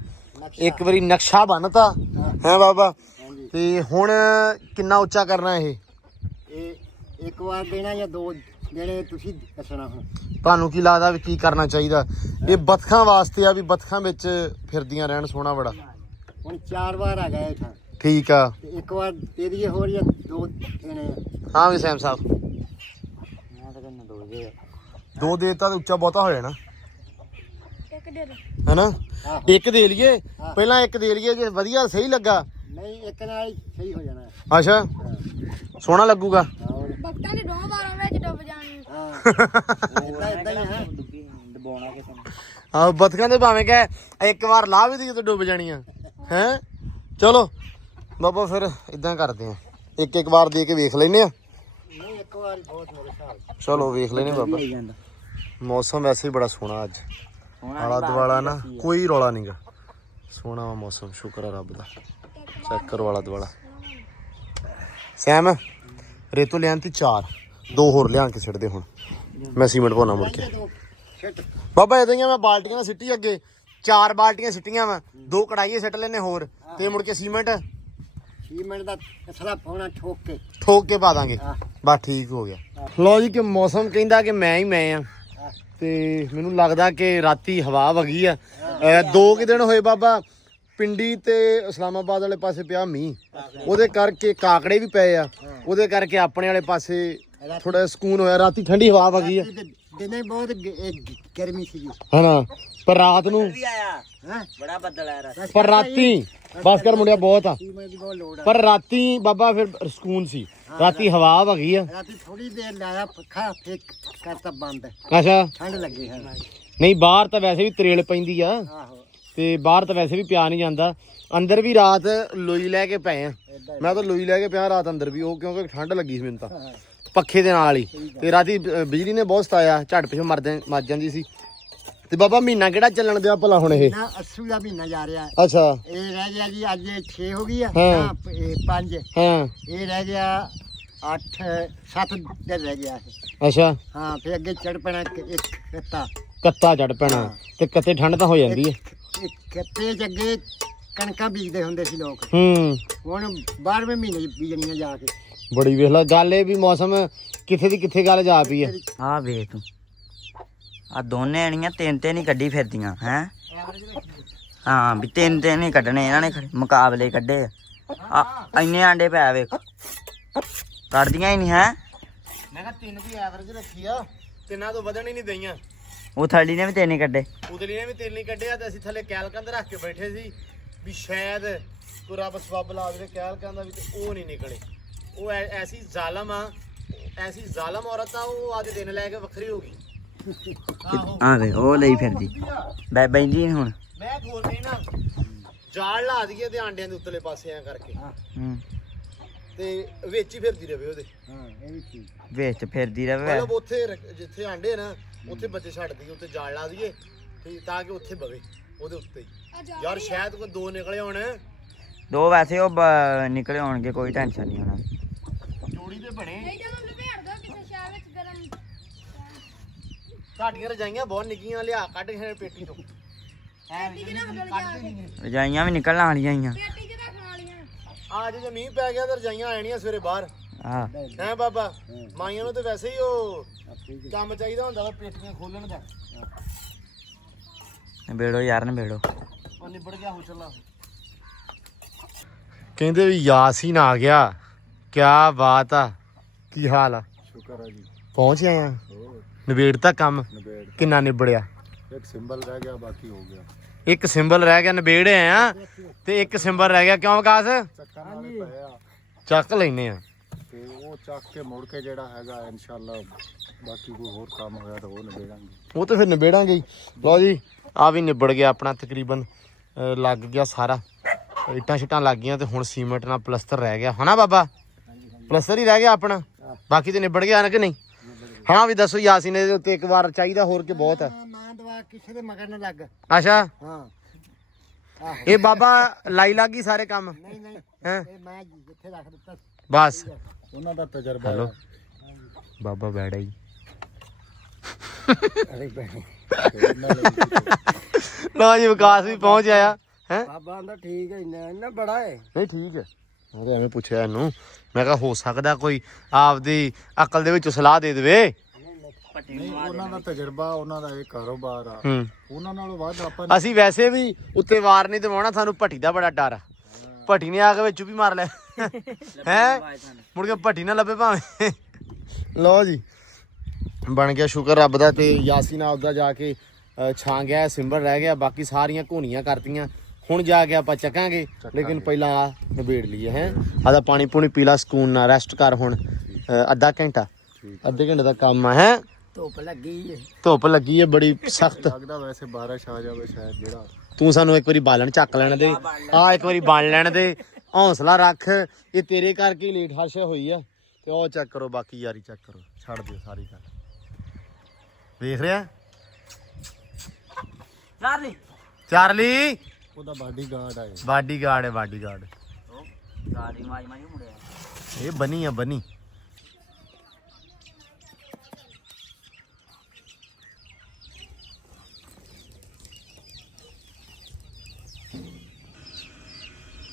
ਇੱਕ ਵਾਰੀ ਨਕਸ਼ਾ ਬਣਤਾ ਹੈ ਬਾਬਾ। ਤੇ ਹੁਣ ਕਿੰਨਾ ਉੱਚਾ ਕਰਨਾ ਇਹ ਇੱਕ ਵਾਰ ਦੇਣਾ ਜਾਂ ਦੋ ਜਿਹੜੇ ਤੁਸੀਂ ਦੱਸਣਾ ਹੁਣ ਤੁਹਾਨੂੰ ਕੀ ਲੱਗਦਾ ਵੀ ਕੀ ਕਰਨਾ ਚਾਹੀਦਾ? ਇਹ ਬਤਖਾਂ ਵਾਸਤੇ ਆ ਵੀ ਬਤਖਾਂ ਵਿੱਚ ਫਿਰਦੀਆਂ ਰਹਿਣ ਸੋਹਣਾ ਬੜਾ। ਹੁਣ 4 ਵਾਰ ਆ ਗਏ ਇੱਥਾਂ ਠੀਕ ਆ ਤੇ ਇੱਕ ਵਾਰ ਦੇ ਦਈਏ ਹੋਰ ਜਾਂ ਦੋ ਦੇਣੇ ਹਾਂ ਵੀ ਸੈਮ ਸਾਹਿਬ ਮੈਂ ਤਾਂ ਕਹਿੰਦਾ ਦੋ ਜੇ ਦੋ ਦੇਤਾ ਤੇ ਉੱਚਾ ਬਹੁਤਾ ਹੋ ਜਾਣਾ ਇੱਕ ਦੇ ਦੋ ਹੈਨਾ। ਆਹੋ। ਇੱਕ ਦੇ ਲਈਏ ਪਹਿਲਾਂ ਇੱਕ ਦੇ ਲਈਏ ਜੇ ਵਧੀਆ ਸਹੀ ਲੱਗਾ ਨਹੀਂ ਇੱਕ ਨਾਲ ਹੀ ਸਹੀ ਹੋ ਜਾਣਾ ਅੱਛਾ ਸੋਹਣਾ ਲੱਗੂਗਾ। ਹੋਰ ਬਖਤਾਂ ਦੀ 2 ਵਾਰਾਂ ਵਿੱਚ ਡੁੱਬ ਜਾਣੀ ਹਾਂ ਇਦਾਂ ਹੀ ਹੈ ਦਬਾਉਣਾ ਕਿਸੇ ਨੂੰ ਆਹ ਬਤਖਾਂ ਦੇ ਭਾਵੇਂ ਕਿ ਇੱਕ ਵਾਰ ਲਾ ਵੀ ਦੀ ਤੇ ਡੁੱਬ ਜਾਣੀਆਂ ਹੈ। ਚਲੋ ਬਾਬਾ ਫਿਰ ਇਦਾਂ ਕਰਦੇ ਆ ਇੱਕ ਇੱਕ ਵਾਰ ਦੇ ਕੇ ਵੇਖ ਲੈਨੇ ਆ। ਨਹੀਂ ਇੱਕ ਵਾਰ ਹੀ ਬਹੁਤ ਮੇਰੇ ਹਿਸਾਬ ਚਲੋ ਵੇਖ ਲੈਨੇ ਬਾਬਾ। ਜਾਂਦਾ ਮੌਸਮ ਵੈਸੇ ਹੀ ਬੜਾ ਸੋਹਣਾ ਅੱਜ। ਆਲਾ ਦੁਆਲਾ ਨਾ ਕੋਈ ਰੌਲਾ ਨਹੀਂਗਾ। ਸੋਹਣਾ ਵਾ ਮੌਸਮ ਸ਼ੁਕਰ ਆ ਰੱਬ ਦਾ। ਚੈੱਕ ਕਰੋ ਆਲਾ ਦੁਆਲਾ। ਸੈਮ ਰੇਤੋ ਲਿਆਂ ਤੇ 4 2 ਹੋਰ ਲਿਆ ਕੇ ਛੱਡਦੇ ਹੁਣ। ਮੈਂ ਸੀਮੈਂਟ ਪਾਉਣਾ ਮੁੜ ਕੇ ਛੱਟ ਬਾਬਾ ਇਦਾਂ ਹੀ ਆ। ਮੈਂ ਬਾਲਟੀਆਂ ਸਿੱਟੀ ਅੱਗੇ 4 ਬਾਲਟੀਆਂ ਸਿੱਟੀਆਂ ਵਾ 2 ਕੜਾਈਏ ਸਿੱਟ ਲੈਨੇ ਹੋਰ ਤੇ ਮੁੜ ਕੇ ਸੀਮੈਂਟ ਸੀਮੈਂਟ ਦਾ ਅਸਲਾ ਪਾਉਣਾ ਠੋਕ ਕੇ ਪਾ ਦਾਂਗੇ ਹਾਂ। ਬਸ ਠੀਕ ਹੋ ਗਿਆ। ਲਓ ਜੀ ਕਿ ਮੌਸਮ ਕਹਿੰਦਾ ਕਿ ਮੈਂ ਆ ਤੇ ਮੈਨੂੰ ਲੱਗਦਾ ਕਿ ਰਾਤੀ ਹਵਾ ਵਗੀ ਆ 2 ਕੁ ਦਿਨ ਹੋਏ ਬਾਬਾ ਪਿੰਡੀ ਤੇ ਇਸਲਾਮਾਬਾਦ ਵਾਲੇ ਪਾਸੇ ਪਿਆ ਮੀਂਹ ਉਹਦੇ ਕਰਕੇ ਕਾਕੜੇ ਵੀ ਪਏ ਆ ਉਹਦੇ ਕਰਕੇ ਆਪਣੇ ਵਾਲੇ ਪਾਸੇ ਥੋੜਾ ਸਕੂਨ ਹੋਇਆ ਰਾਤੀ ਠੰਡੀ ਹਵਾ ਵਗੀ ਆ ਦਿਨੇ ਬਹੁਤ ਗਰਮੀ ਸੀ ਹਨਾ ਪਰ ਰਾਤ ਨੂੰ ਵੀ ਆਇਆ ਹਾਂ ਬੜਾ ਬੱਦਲ ਆਇਆ ਰਾਤ ਪਰ ਰਾਤੀ ਬਸ ਕਰ ਮੁੰਡਿਆ ਬਹੁਤ ਆ ਸੀਮੈਂਟ ਦੀ ਬਹੁਤ ਲੋੜ ਆ ਪਰ ਰਾਤੀ ਬਾਬਾ ਫਿਰ ਸਕੂਨ ਸੀ ਰਾਤੀ ਹਵਾ ਵਗੀ ਆ ਰਾਤੀ ਥੋੜੀ ਦੇਰ ਲਾਇਆ ਪੱਖਾ ਫੇਰ ਕਰਤਾ ਬੰਦ ਅੱਛਾ ਠੰਡ ਲੱਗੀ ਹੈ ਨਹੀਂ ਬਾਹਰ ਤਾਂ ਵੈਸੇ ਵੀ ਤਰੇਲ ਪੈਂਦੀ ਆ ਆਹੋ ਤੇ ਬਾਹਰ ਤਾਂ ਵੈਸੇ ਵੀ ਪਿਆ ਨਹੀਂ ਜਾਂਦਾ ਅੰਦਰ ਵੀ ਰਾਤ ਲੋਈ ਲੈ ਕੇ ਪਏ ਆ ਮੈਂ ਤਾਂ ਲੋਈ ਲੈ ਕੇ ਪਿਆ ਰਾਤ ਅੰਦਰ ਵੀ ਉਹ ਕਿਉਂਕਿ ਠੰਡ ਲੱਗੀ ਸੀ ਮੈਨੂੰ ਤਾਂ ਪੱਖੇ ਦੇ ਨਾਲ ਹੀ ਤੇ ਰਾਤੀ ਬਿਜਲੀ ਨੇ ਬਹੁਤ ਸਤਾਇਆ ਝਟ ਪਿਛੋਂ ਮਰ ਜਾਂਦੀ ਸੀ ਤੇ ਬਾਬਾ ਮਹੀਨਾ ਕਿਹੜਾ ਚੱਲਣ ਦਿਆ ਭਲਾ ਹੁਣ ਇਹ ਨਾ ਅੱਸੂ ਦਾ ਮਹੀਨਾ ਜਾ ਰਿਹਾ ਅੱਛਾ ਇਹ ਰਹਿ ਗਿਆ ਜੀ ਅੱਜ 6 ਹੋ ਗਈ ਆ ਹਾਂ। 5 ਹਾਂ ਇਹ ਰਹਿ ਗਿਆ 8-7 ਦਿਨ ਰਹਿ ਗਿਆ ਅੱਛਾ ਹਾਂ ਫੇਰ ਅੱਗੇ ਚੜ ਪੈਣਾ ਇੱਕ ਕੱਤਾ ਕੱਤਾ ਚੜ ਪੈਣਾ ਤੇ ਕੱਤੇ ਠੰਡ ਤਾਂ ਹੋ ਜਾਂਦੀ ਹੈ ਇੱਕ ਕੱਤੇ ਚ ਅੱਗੇ ਕਣਕਾਂ ਬੀਜਦੇ ਹੁੰਦੇ ਸੀ ਲੋਕ ਹੂੰ ਹੁਣ 12ਵੇਂ ਮਹੀਨੇ ਚ ਬੀਜਣੀਆਂ ਜਾ ਕੇ ਬੜੀ ਵੇਖ ਲਾ ਗੱਲ ਇਹ ਵੀ ਮੌਸਮ ਕਿੱਥੇ ਦੀ ਕਿੱਥੇ ਗੱਲ ਜਾ ਪਈ ਹੈ ਆ ਵੇਖ ਤੂੰ ਆ ਦੋਨੇ ਅਣੀਆਂ ਤਿੰਨ ਹੀ ਕੱਢੀ ਫਿਰਦੀਆਂ ਹੈ ਹਾਂ ਵੀ ਤਿੰਨ ਹੀ ਕੱਢਣੇ ਇਹਨਾਂ ਨੇ ਮੁਕਾਬਲੇ ਕੱਢੇ ਆ ਇੰਨੇ ਆਂਡੇ ਪੈ ਵੇਖ ਕੱਢਦੀਆਂ ਹੀ ਨਹੀਂ ਹੈ ਮੈਂ ਕਿਹਾ 3 ਦੀ ਐਵਰੇਜ ਰੱਖੀ ਆ ਤਿੰਨਾਂ ਤੋਂ ਵਧਣ ਹੀ ਨਹੀਂ ਦਈਆਂ ਉਹ ਥਰਲੀ ਨੇ ਵੀ ਤਿੰਨ ਹੀ ਕੱਢੇ ਉਦਲੀ ਨੇ ਵੀ 3 ਨਹੀਂ ਕੱਢਿਆ ਤੇ ਅਸੀਂ ਥੱਲੇ ਕੈਲਕਾਂ ਤੇ ਰੱਖ ਕੇ ਬੈਠੇ ਸੀ ਵੀ ਸ਼ਾਇਦ ਕੋਈ ਰੱਬ ਸਬੱਬ ਲਾ ਦੇ ਕੈਲਕਾਂ ਦਾ ਵੀ ਤੇ ਉਹ ਨਹੀਂ ਨਿਕਲੇ ਉਹ ਐਸੀ ਜ਼ਾਲਮ ਆ ਐਸੀ ਜ਼ਾਲਮ ਔਰਤ ਆ ਉਹ ਅੱਜ ਦਿਨ ਲੈ ਕੇ ਵੱਖਰੀ ਹੋ ਗਈ ਆਹੋ ਆ ਵੇ ਉਹ ਲਈ ਫਿਰਦੀ ਬੈਂਦੀ ਨੀ ਹੁਣ ਮੈਂ ਖੋਲ ਰਹੀ ਨਾ ਜਾਲ ਲਾ ਦਈਏ ਤੇ ਆਂਡਿਆਂ ਦੇ ਉੱਤਲੇ ਪਾਸੇ ਐ ਕਰਕੇ ਹੂੰ ਤੇ ਵਿੱਚ ਹੀ ਫਿਰਦੀ ਰਵੇ ਉਹਦੇ ਹਾਂ ਇਹ ਵੀ ਠੀਕ ਵਿੱਚ ਫਿਰਦੀ ਰਵੇ ਮਤਲਬ ਉੱਥੇ ਜਿੱਥੇ ਆਂਡੇ ਨਾ ਉੱਥੇ ਬੱਚੇ ਛੱਡ ਦਈਏ ਉੱਤੇ ਜਾਲ ਲਾ ਦਈਏ ਠੀਕ ਤਾਂ ਕਿ ਉੱਥੇ ਬਵੇ ਉਹਦੇ ਉੱਤੇ ਹੀ ਯਾਰ ਸ਼ਾਇਦ ਕੋਈ 2 ਨਿਕਲੇ ਹੋਣ ਦੋ ਵੈਸੇ ਉਹ ਨਿਕਲੇ ਹੋਣਗੇ ਕੋਈ ਟੈਨਸ਼ਨ ਨਹੀਂ ਉਹਨਾਂ ਦੀ ਜੋੜੀ ਤੇ ਬਣੇ ਨਹੀਂ ਜਦੋਂ ਲਪੇੜ ਦੋ ਕਿਸੇ ਸ਼ਹਿਰ ਵਿੱਚ ਗਰਮ ਤੁਹਾਡੀਆਂ ਰਜਾਈਆਂ ਬਹੁਤ ਨਿੱਕੀਆਂ ਲਿਆ ਕੱਢ ਕੇ ਪੇਟੀ ਤੋਂ ਪੇਟੀ ਚ ਰੱਖ ਦੋ ਰਜਾਈਆਂ ਵੀ ਨਿਕਲਣ ਵਾਲੀਆਂ ਹੀ ਆ ਪੇਟੀ ਚ ਰੱਖਣ ਵਾਲੀਆਂ ਅੱਜ ਜੇ ਮੀਂਹ ਪੈ ਗਿਆ ਤਾਂ ਰਜਾਈਆਂ ਆਣੀਆਂ ਸਵੇਰੇ ਬਾਹਰ ਆ ਹੈ ਬਾਬਾ ਮਾਈਆਂ ਨੂੰ ਤੇ ਵੈਸੇ ਹੀ ਉਹ ਕੰਮ ਚਾਹੀਦਾ ਹੁੰਦਾ ਵਾ ਪੇਟੀਆਂ ਖੋਲਣ ਦਾ ਨਿਬੇੜੋ ਯਾਰ ਨਿਬੇੜੋ ਉਹ ਨਿਬੜ ਗਿਆ ਹੁਸ਼ਲਾ ਕਹਿੰਦੇ ਵੀ ਯਾਸੀਨ ਆ ਗਿਆ ਕਿਆ ਬਾਤ ਆ ਕੀ ਹਾਲ ਆ ਸ਼ੁਕਰ ਹੈ ਜੀ ਪਹੁੰਚ ਆਏ ਆ ਨਿਬੇੜਤਾ ਕੰਮ ਨਵੇੜ ਕਿੰਨਾ ਨਿਬੜਿਆ ਇੱਕ ਸਿੰਬਲ ਰਹਿ ਗਿਆ ਬਾਕੀ ਹੋ ਗਿਆ ਇੱਕ ਸਿੰਬਲ ਰਹਿ ਗਿਆ ਨਿਬੇੜ ਆਏ ਆ ਤੇ ਇੱਕ ਸਿੰਬਲ ਰਹਿ ਗਿਆ ਕਿਉਂ ਵਿਕਾਸ ਚੱਕਰ ਨਾਲੇ ਪਏ ਆ ਚੱਕ ਲੈਨੇ ਆ ਤੇ ਉਹ ਚੱਕ ਕੇ ਮੁੜ ਕੇ ਜਿਹੜਾ ਹੈਗਾ ਇਨਸ਼ਾਅੱਲਾ ਬਾਕੀ ਕੋਈ ਹੋਰ ਕੰਮ ਹੋਇਆ ਤਾਂ ਉਹ ਨਿਬੇੜਾਂਗੇ ਉਹ ਤਾਂ ਫਿਰ ਨਿਬੇੜਾਂਗੇ ਹੀ। ਲਓ ਜੀ ਆ ਵੀ ਨਿਬੜ ਗਿਆ ਆਪਣਾ ਤਕਰੀਬਨ ਲੱਗ ਗਿਆ ਸਾਰਾ ਇੱਟਾਂ ਛਿੱਟਾਂ ਲੱਗ ਗਈਆਂ ਤੇ ਹੁਣ ਸੀਮੈਂਟ ਨਾਲ ਪਲਸਤਰ ਰਹਿ ਗਿਆ ਹਨਾ ਬਾਬਾ ਪਲਸਤਰ ਹੀ ਰਹਿ ਗਿਆ ਆਪਣਾ ਬਾਕੀ ਤੇ ਨਿਬੜ ਗਿਆ ਨਾ ਕਿ ਨਹੀਂ ਹਾਂ ਵੀ ਦੱਸੋ ਯਾਸੀਨ ਦੇ ਉੱਤੇ ਇੱਕ ਵਾਰ ਚਾਹੀਦਾ ਹੋਰ ਕਿ ਬਹੁਤ ਹੈ ਨਾ ਦਵਾ ਕਿਸੇ ਦੇ ਮਗਰ ਨਾ ਲੱਗ ਅੱਛਾ ਹਾਂ ਇਹ ਬਾਬਾ ਲਾਈ ਲੱਗੀ ਸਾਰੇ ਕੰਮ ਨਹੀਂ ਨਹੀਂ ਹੈ ਇਹ ਮੈਂ ਜਿੱਥੇ ਰੱਖ ਦਿੱਤਾ ਬਸ ਉਹਨਾਂ ਦਾ ਤਜਰਬਾ ਹੈਲੋ ਬਾਬਾ ਬੈੜਾ ਹੀ ਅਰੇ ਭੈਣੇ ਲਓ ਜੀ ਵਿਕਾਸ ਵੀ ਪਹੁੰਚ ਆਇਆ ਹੈ ਬਾਬਾ ਆਂਦਾ ਠੀਕ ਹੈ ਇੰਨਾ ਬੜਾ ਹੈ ਨਹੀਂ ਠੀਕ ਹੈ ਉਹ ਤਾਂ ਐਵੇਂ ਪੁੱਛਿਆ ਇਹਨੂੰ ਮੈਂ ਕਿਹਾ ਹੋ ਸਕਦਾ ਕੋਈ ਆਪਦੀ ਅਕਲ ਦੇ ਵਿੱਚ ਸਲਾਹ ਦੇ ਦੇਵੇ ਉਹਨਾਂ ਦਾ ਤਜਰਬਾ ਉਹਨਾਂ ਦਾ ਇਹ ਕਾਰੋਬਾਰ ਆ ਹੂੰ ਉਹਨਾਂ ਨਾਲੋਂ ਵੱਧ ਆਪਾਂ ਅਸੀਂ ਵੈਸੇ ਵੀ ਉੱਤੇ ਵਾਰ ਨਹੀਂ ਦਵਾਉਣਾ ਸਾਨੂੰ ਭੱਟੀ ਦਾ ਬੜਾ ਡਰ ਆ ਭੱਟੀ ਨੇ ਆ ਕੇ ਵਿੱਚ ਵੀ ਮਾਰ ਲਿਆ ਹੈ ਮੁੜ ਕੇ ਭੱਟੀ ਨਾ ਲੱਭੇ ਭਾਵੇਂ ਲਓ ਜੀ ਬਣ ਗਿਆ ਸ਼ੁਕਰ ਰੱਬ ਦਾ ਤੇ ਯਾਸੀਨ ਆਪਦਾ ਜਾ ਕੇ ਛਾਂ ਗਿਆ ਸਿੰਬਲ ਰਹਿ ਗਿਆ ਬਾਕੀ ਸਾਰੀਆਂ ਘੋਣੀਆਂ ਕਰਤੀਆਂ ਹੁਣ ਜਾ ਕੇ ਆਪਾਂ ਚੱਕਾਂਗੇ ਲੇਕਿਨ ਪਹਿਲਾਂ ਆ ਨਿਬੇੜ ਲਈਏ ਹੈ ਆਦਾ ਪਾਣੀ ਪੂਣੀ ਪੀਲਾ ਸਕੂਨ ਨਾਲ ਰੈਸਟ ਕਰ ਹੁਣ ਅੱਧੇ ਘੰਟੇ ਦਾ ਕੰਮ ਆ ਹੈ ਧੁੱਪ ਲੱਗੀ ਹੈ ਬੜੀ ਸਖਤ ਲੱਗਦਾ ਵੈਸੇ ਬਾਰਿਸ਼ ਆ ਜਾਵੇ ਸ਼ਾਇਦ ਜਿਹੜਾ ਤੂੰ ਸਾਨੂੰ ਇੱਕ ਵਾਰੀ ਬਾਲਣ ਚੱਕ ਲੈਣ ਦੇ ਆ ਇੱਕ ਵਾਰੀ ਬਣ ਲੈਣ ਦੇ ਹੌਸਲਾ ਰੱਖ ਇਹ ਤੇਰੇ ਕਰਕੇ ਹੀ ਲੇਟ ਹਾਸ਼ਾ ਹੋਈ ਆ ਤੇ ਉਹ ਚੈੱਕ ਕਰੋ ਬਾਕੀ ਯਾਰੀ ਚੈੱਕ ਕਰੋ ਛੱਡ ਦਿਓ ਸਾਰੀ ਗੱਲ ਵੇਖ ਰਿਹਾ ਚਾਰਲੀ ਉਹਦਾ ਬਾਡੀਗਾਰਡ ਆ ਬਾਡੀਗਾਰਡ ਹੈ ਬਾਡੀਗਾਰਡ ਗਾੜੀ ਮਾਜ ਮਾਜ ਮੁੜਿਆ ਇਹ ਬਣੀ ਆ ਬਣੀ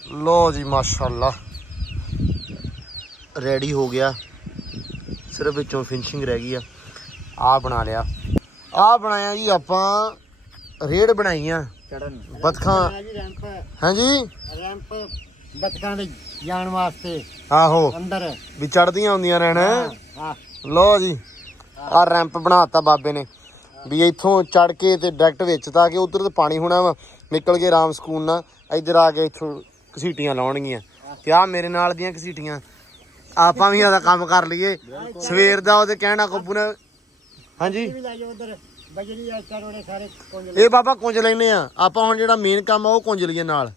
ਲੋ ਜੀ ਮਾਸ਼ਾਅੱਲਾ ਰੈਡੀ ਹੋ ਗਿਆ, ਸਿਰਫ ਵਿੱਚੋਂ ਫਿਨਿਸ਼ਿੰਗ ਰਹਿ ਗਈ ਆ। ਆ ਬਣਾ ਲਿਆ, ਆ ਬਣਾਇਆ ਜੀ ਆਪਾਂ ਰੇੜ ਬਣਾਈਆਂ ਚੜਨ ਬਤਖਾਂ। ਜੀ ਰੈਂਪ ਹਾਂਜੀ ਰੈਂਪ ਬੱਤਕਾਂ ਦੇ ਜਾਣ ਵਾਸਤੇ ਆਹੋ ਅੰਦਰ ਵੀ ਚੜਦੀਆਂ ਹੁੰਦੀਆਂ ਰਹਿਣ। ਹਾਂ ਲੋ ਜੀ ਆ ਰੈਂਪ ਬਣਾਤਾ ਬਾਬੇ ਨੇ ਵੀ ਇੱਥੋਂ ਚੜ ਕੇ ਤੇ ਡਾਇਰੈਕਟ ਵਿੱਚ ਤਾਂ ਕਿ ਉਧਰ ਤੇ ਪਾਣੀ ਹੋਣਾ ਵਾ, ਨਿਕਲ ਕੇ ਆਰਾਮ ਸਕੂਨ ਨਾਲ ਇੱਧਰ ਆ ਕੇ ਇੱਥੋਂ ਘਸੀਟੀਆਂ ਲਾਉਣਗੀਆਂ। ਤੇ ਆ ਮੇਰੇ ਨਾਲ ਦੀਆਂ ਘਸੀਟੀਆਂ, ਆਪਾਂ ਵੀ ਇਹਦਾ ਕੰਮ ਕਰ ਲਈਏ ਸਵੇਰ ਦਾ। ਉਹਦੇ ਕਹਿਣਾ ਕੱਬੂ ਨੇ ਹਾਂਜੀ ਵੀ ਲਾਈਏ ਉਧਰ ਬਜਰੀ ਆ ਚੜੋੜੇ ਸਾਰੇ ਕੁੰਜ ਇਹ ਬਾਬਾ ਕੁੰਜ ਲੈਨੇ ਆ ਆਪਾਂ। ਹੁਣ ਜਿਹੜਾ ਮੇਨ ਕੰਮ ਆ ਉਹ ਕੁੰਜ ਲਈਏ ਨਾਲ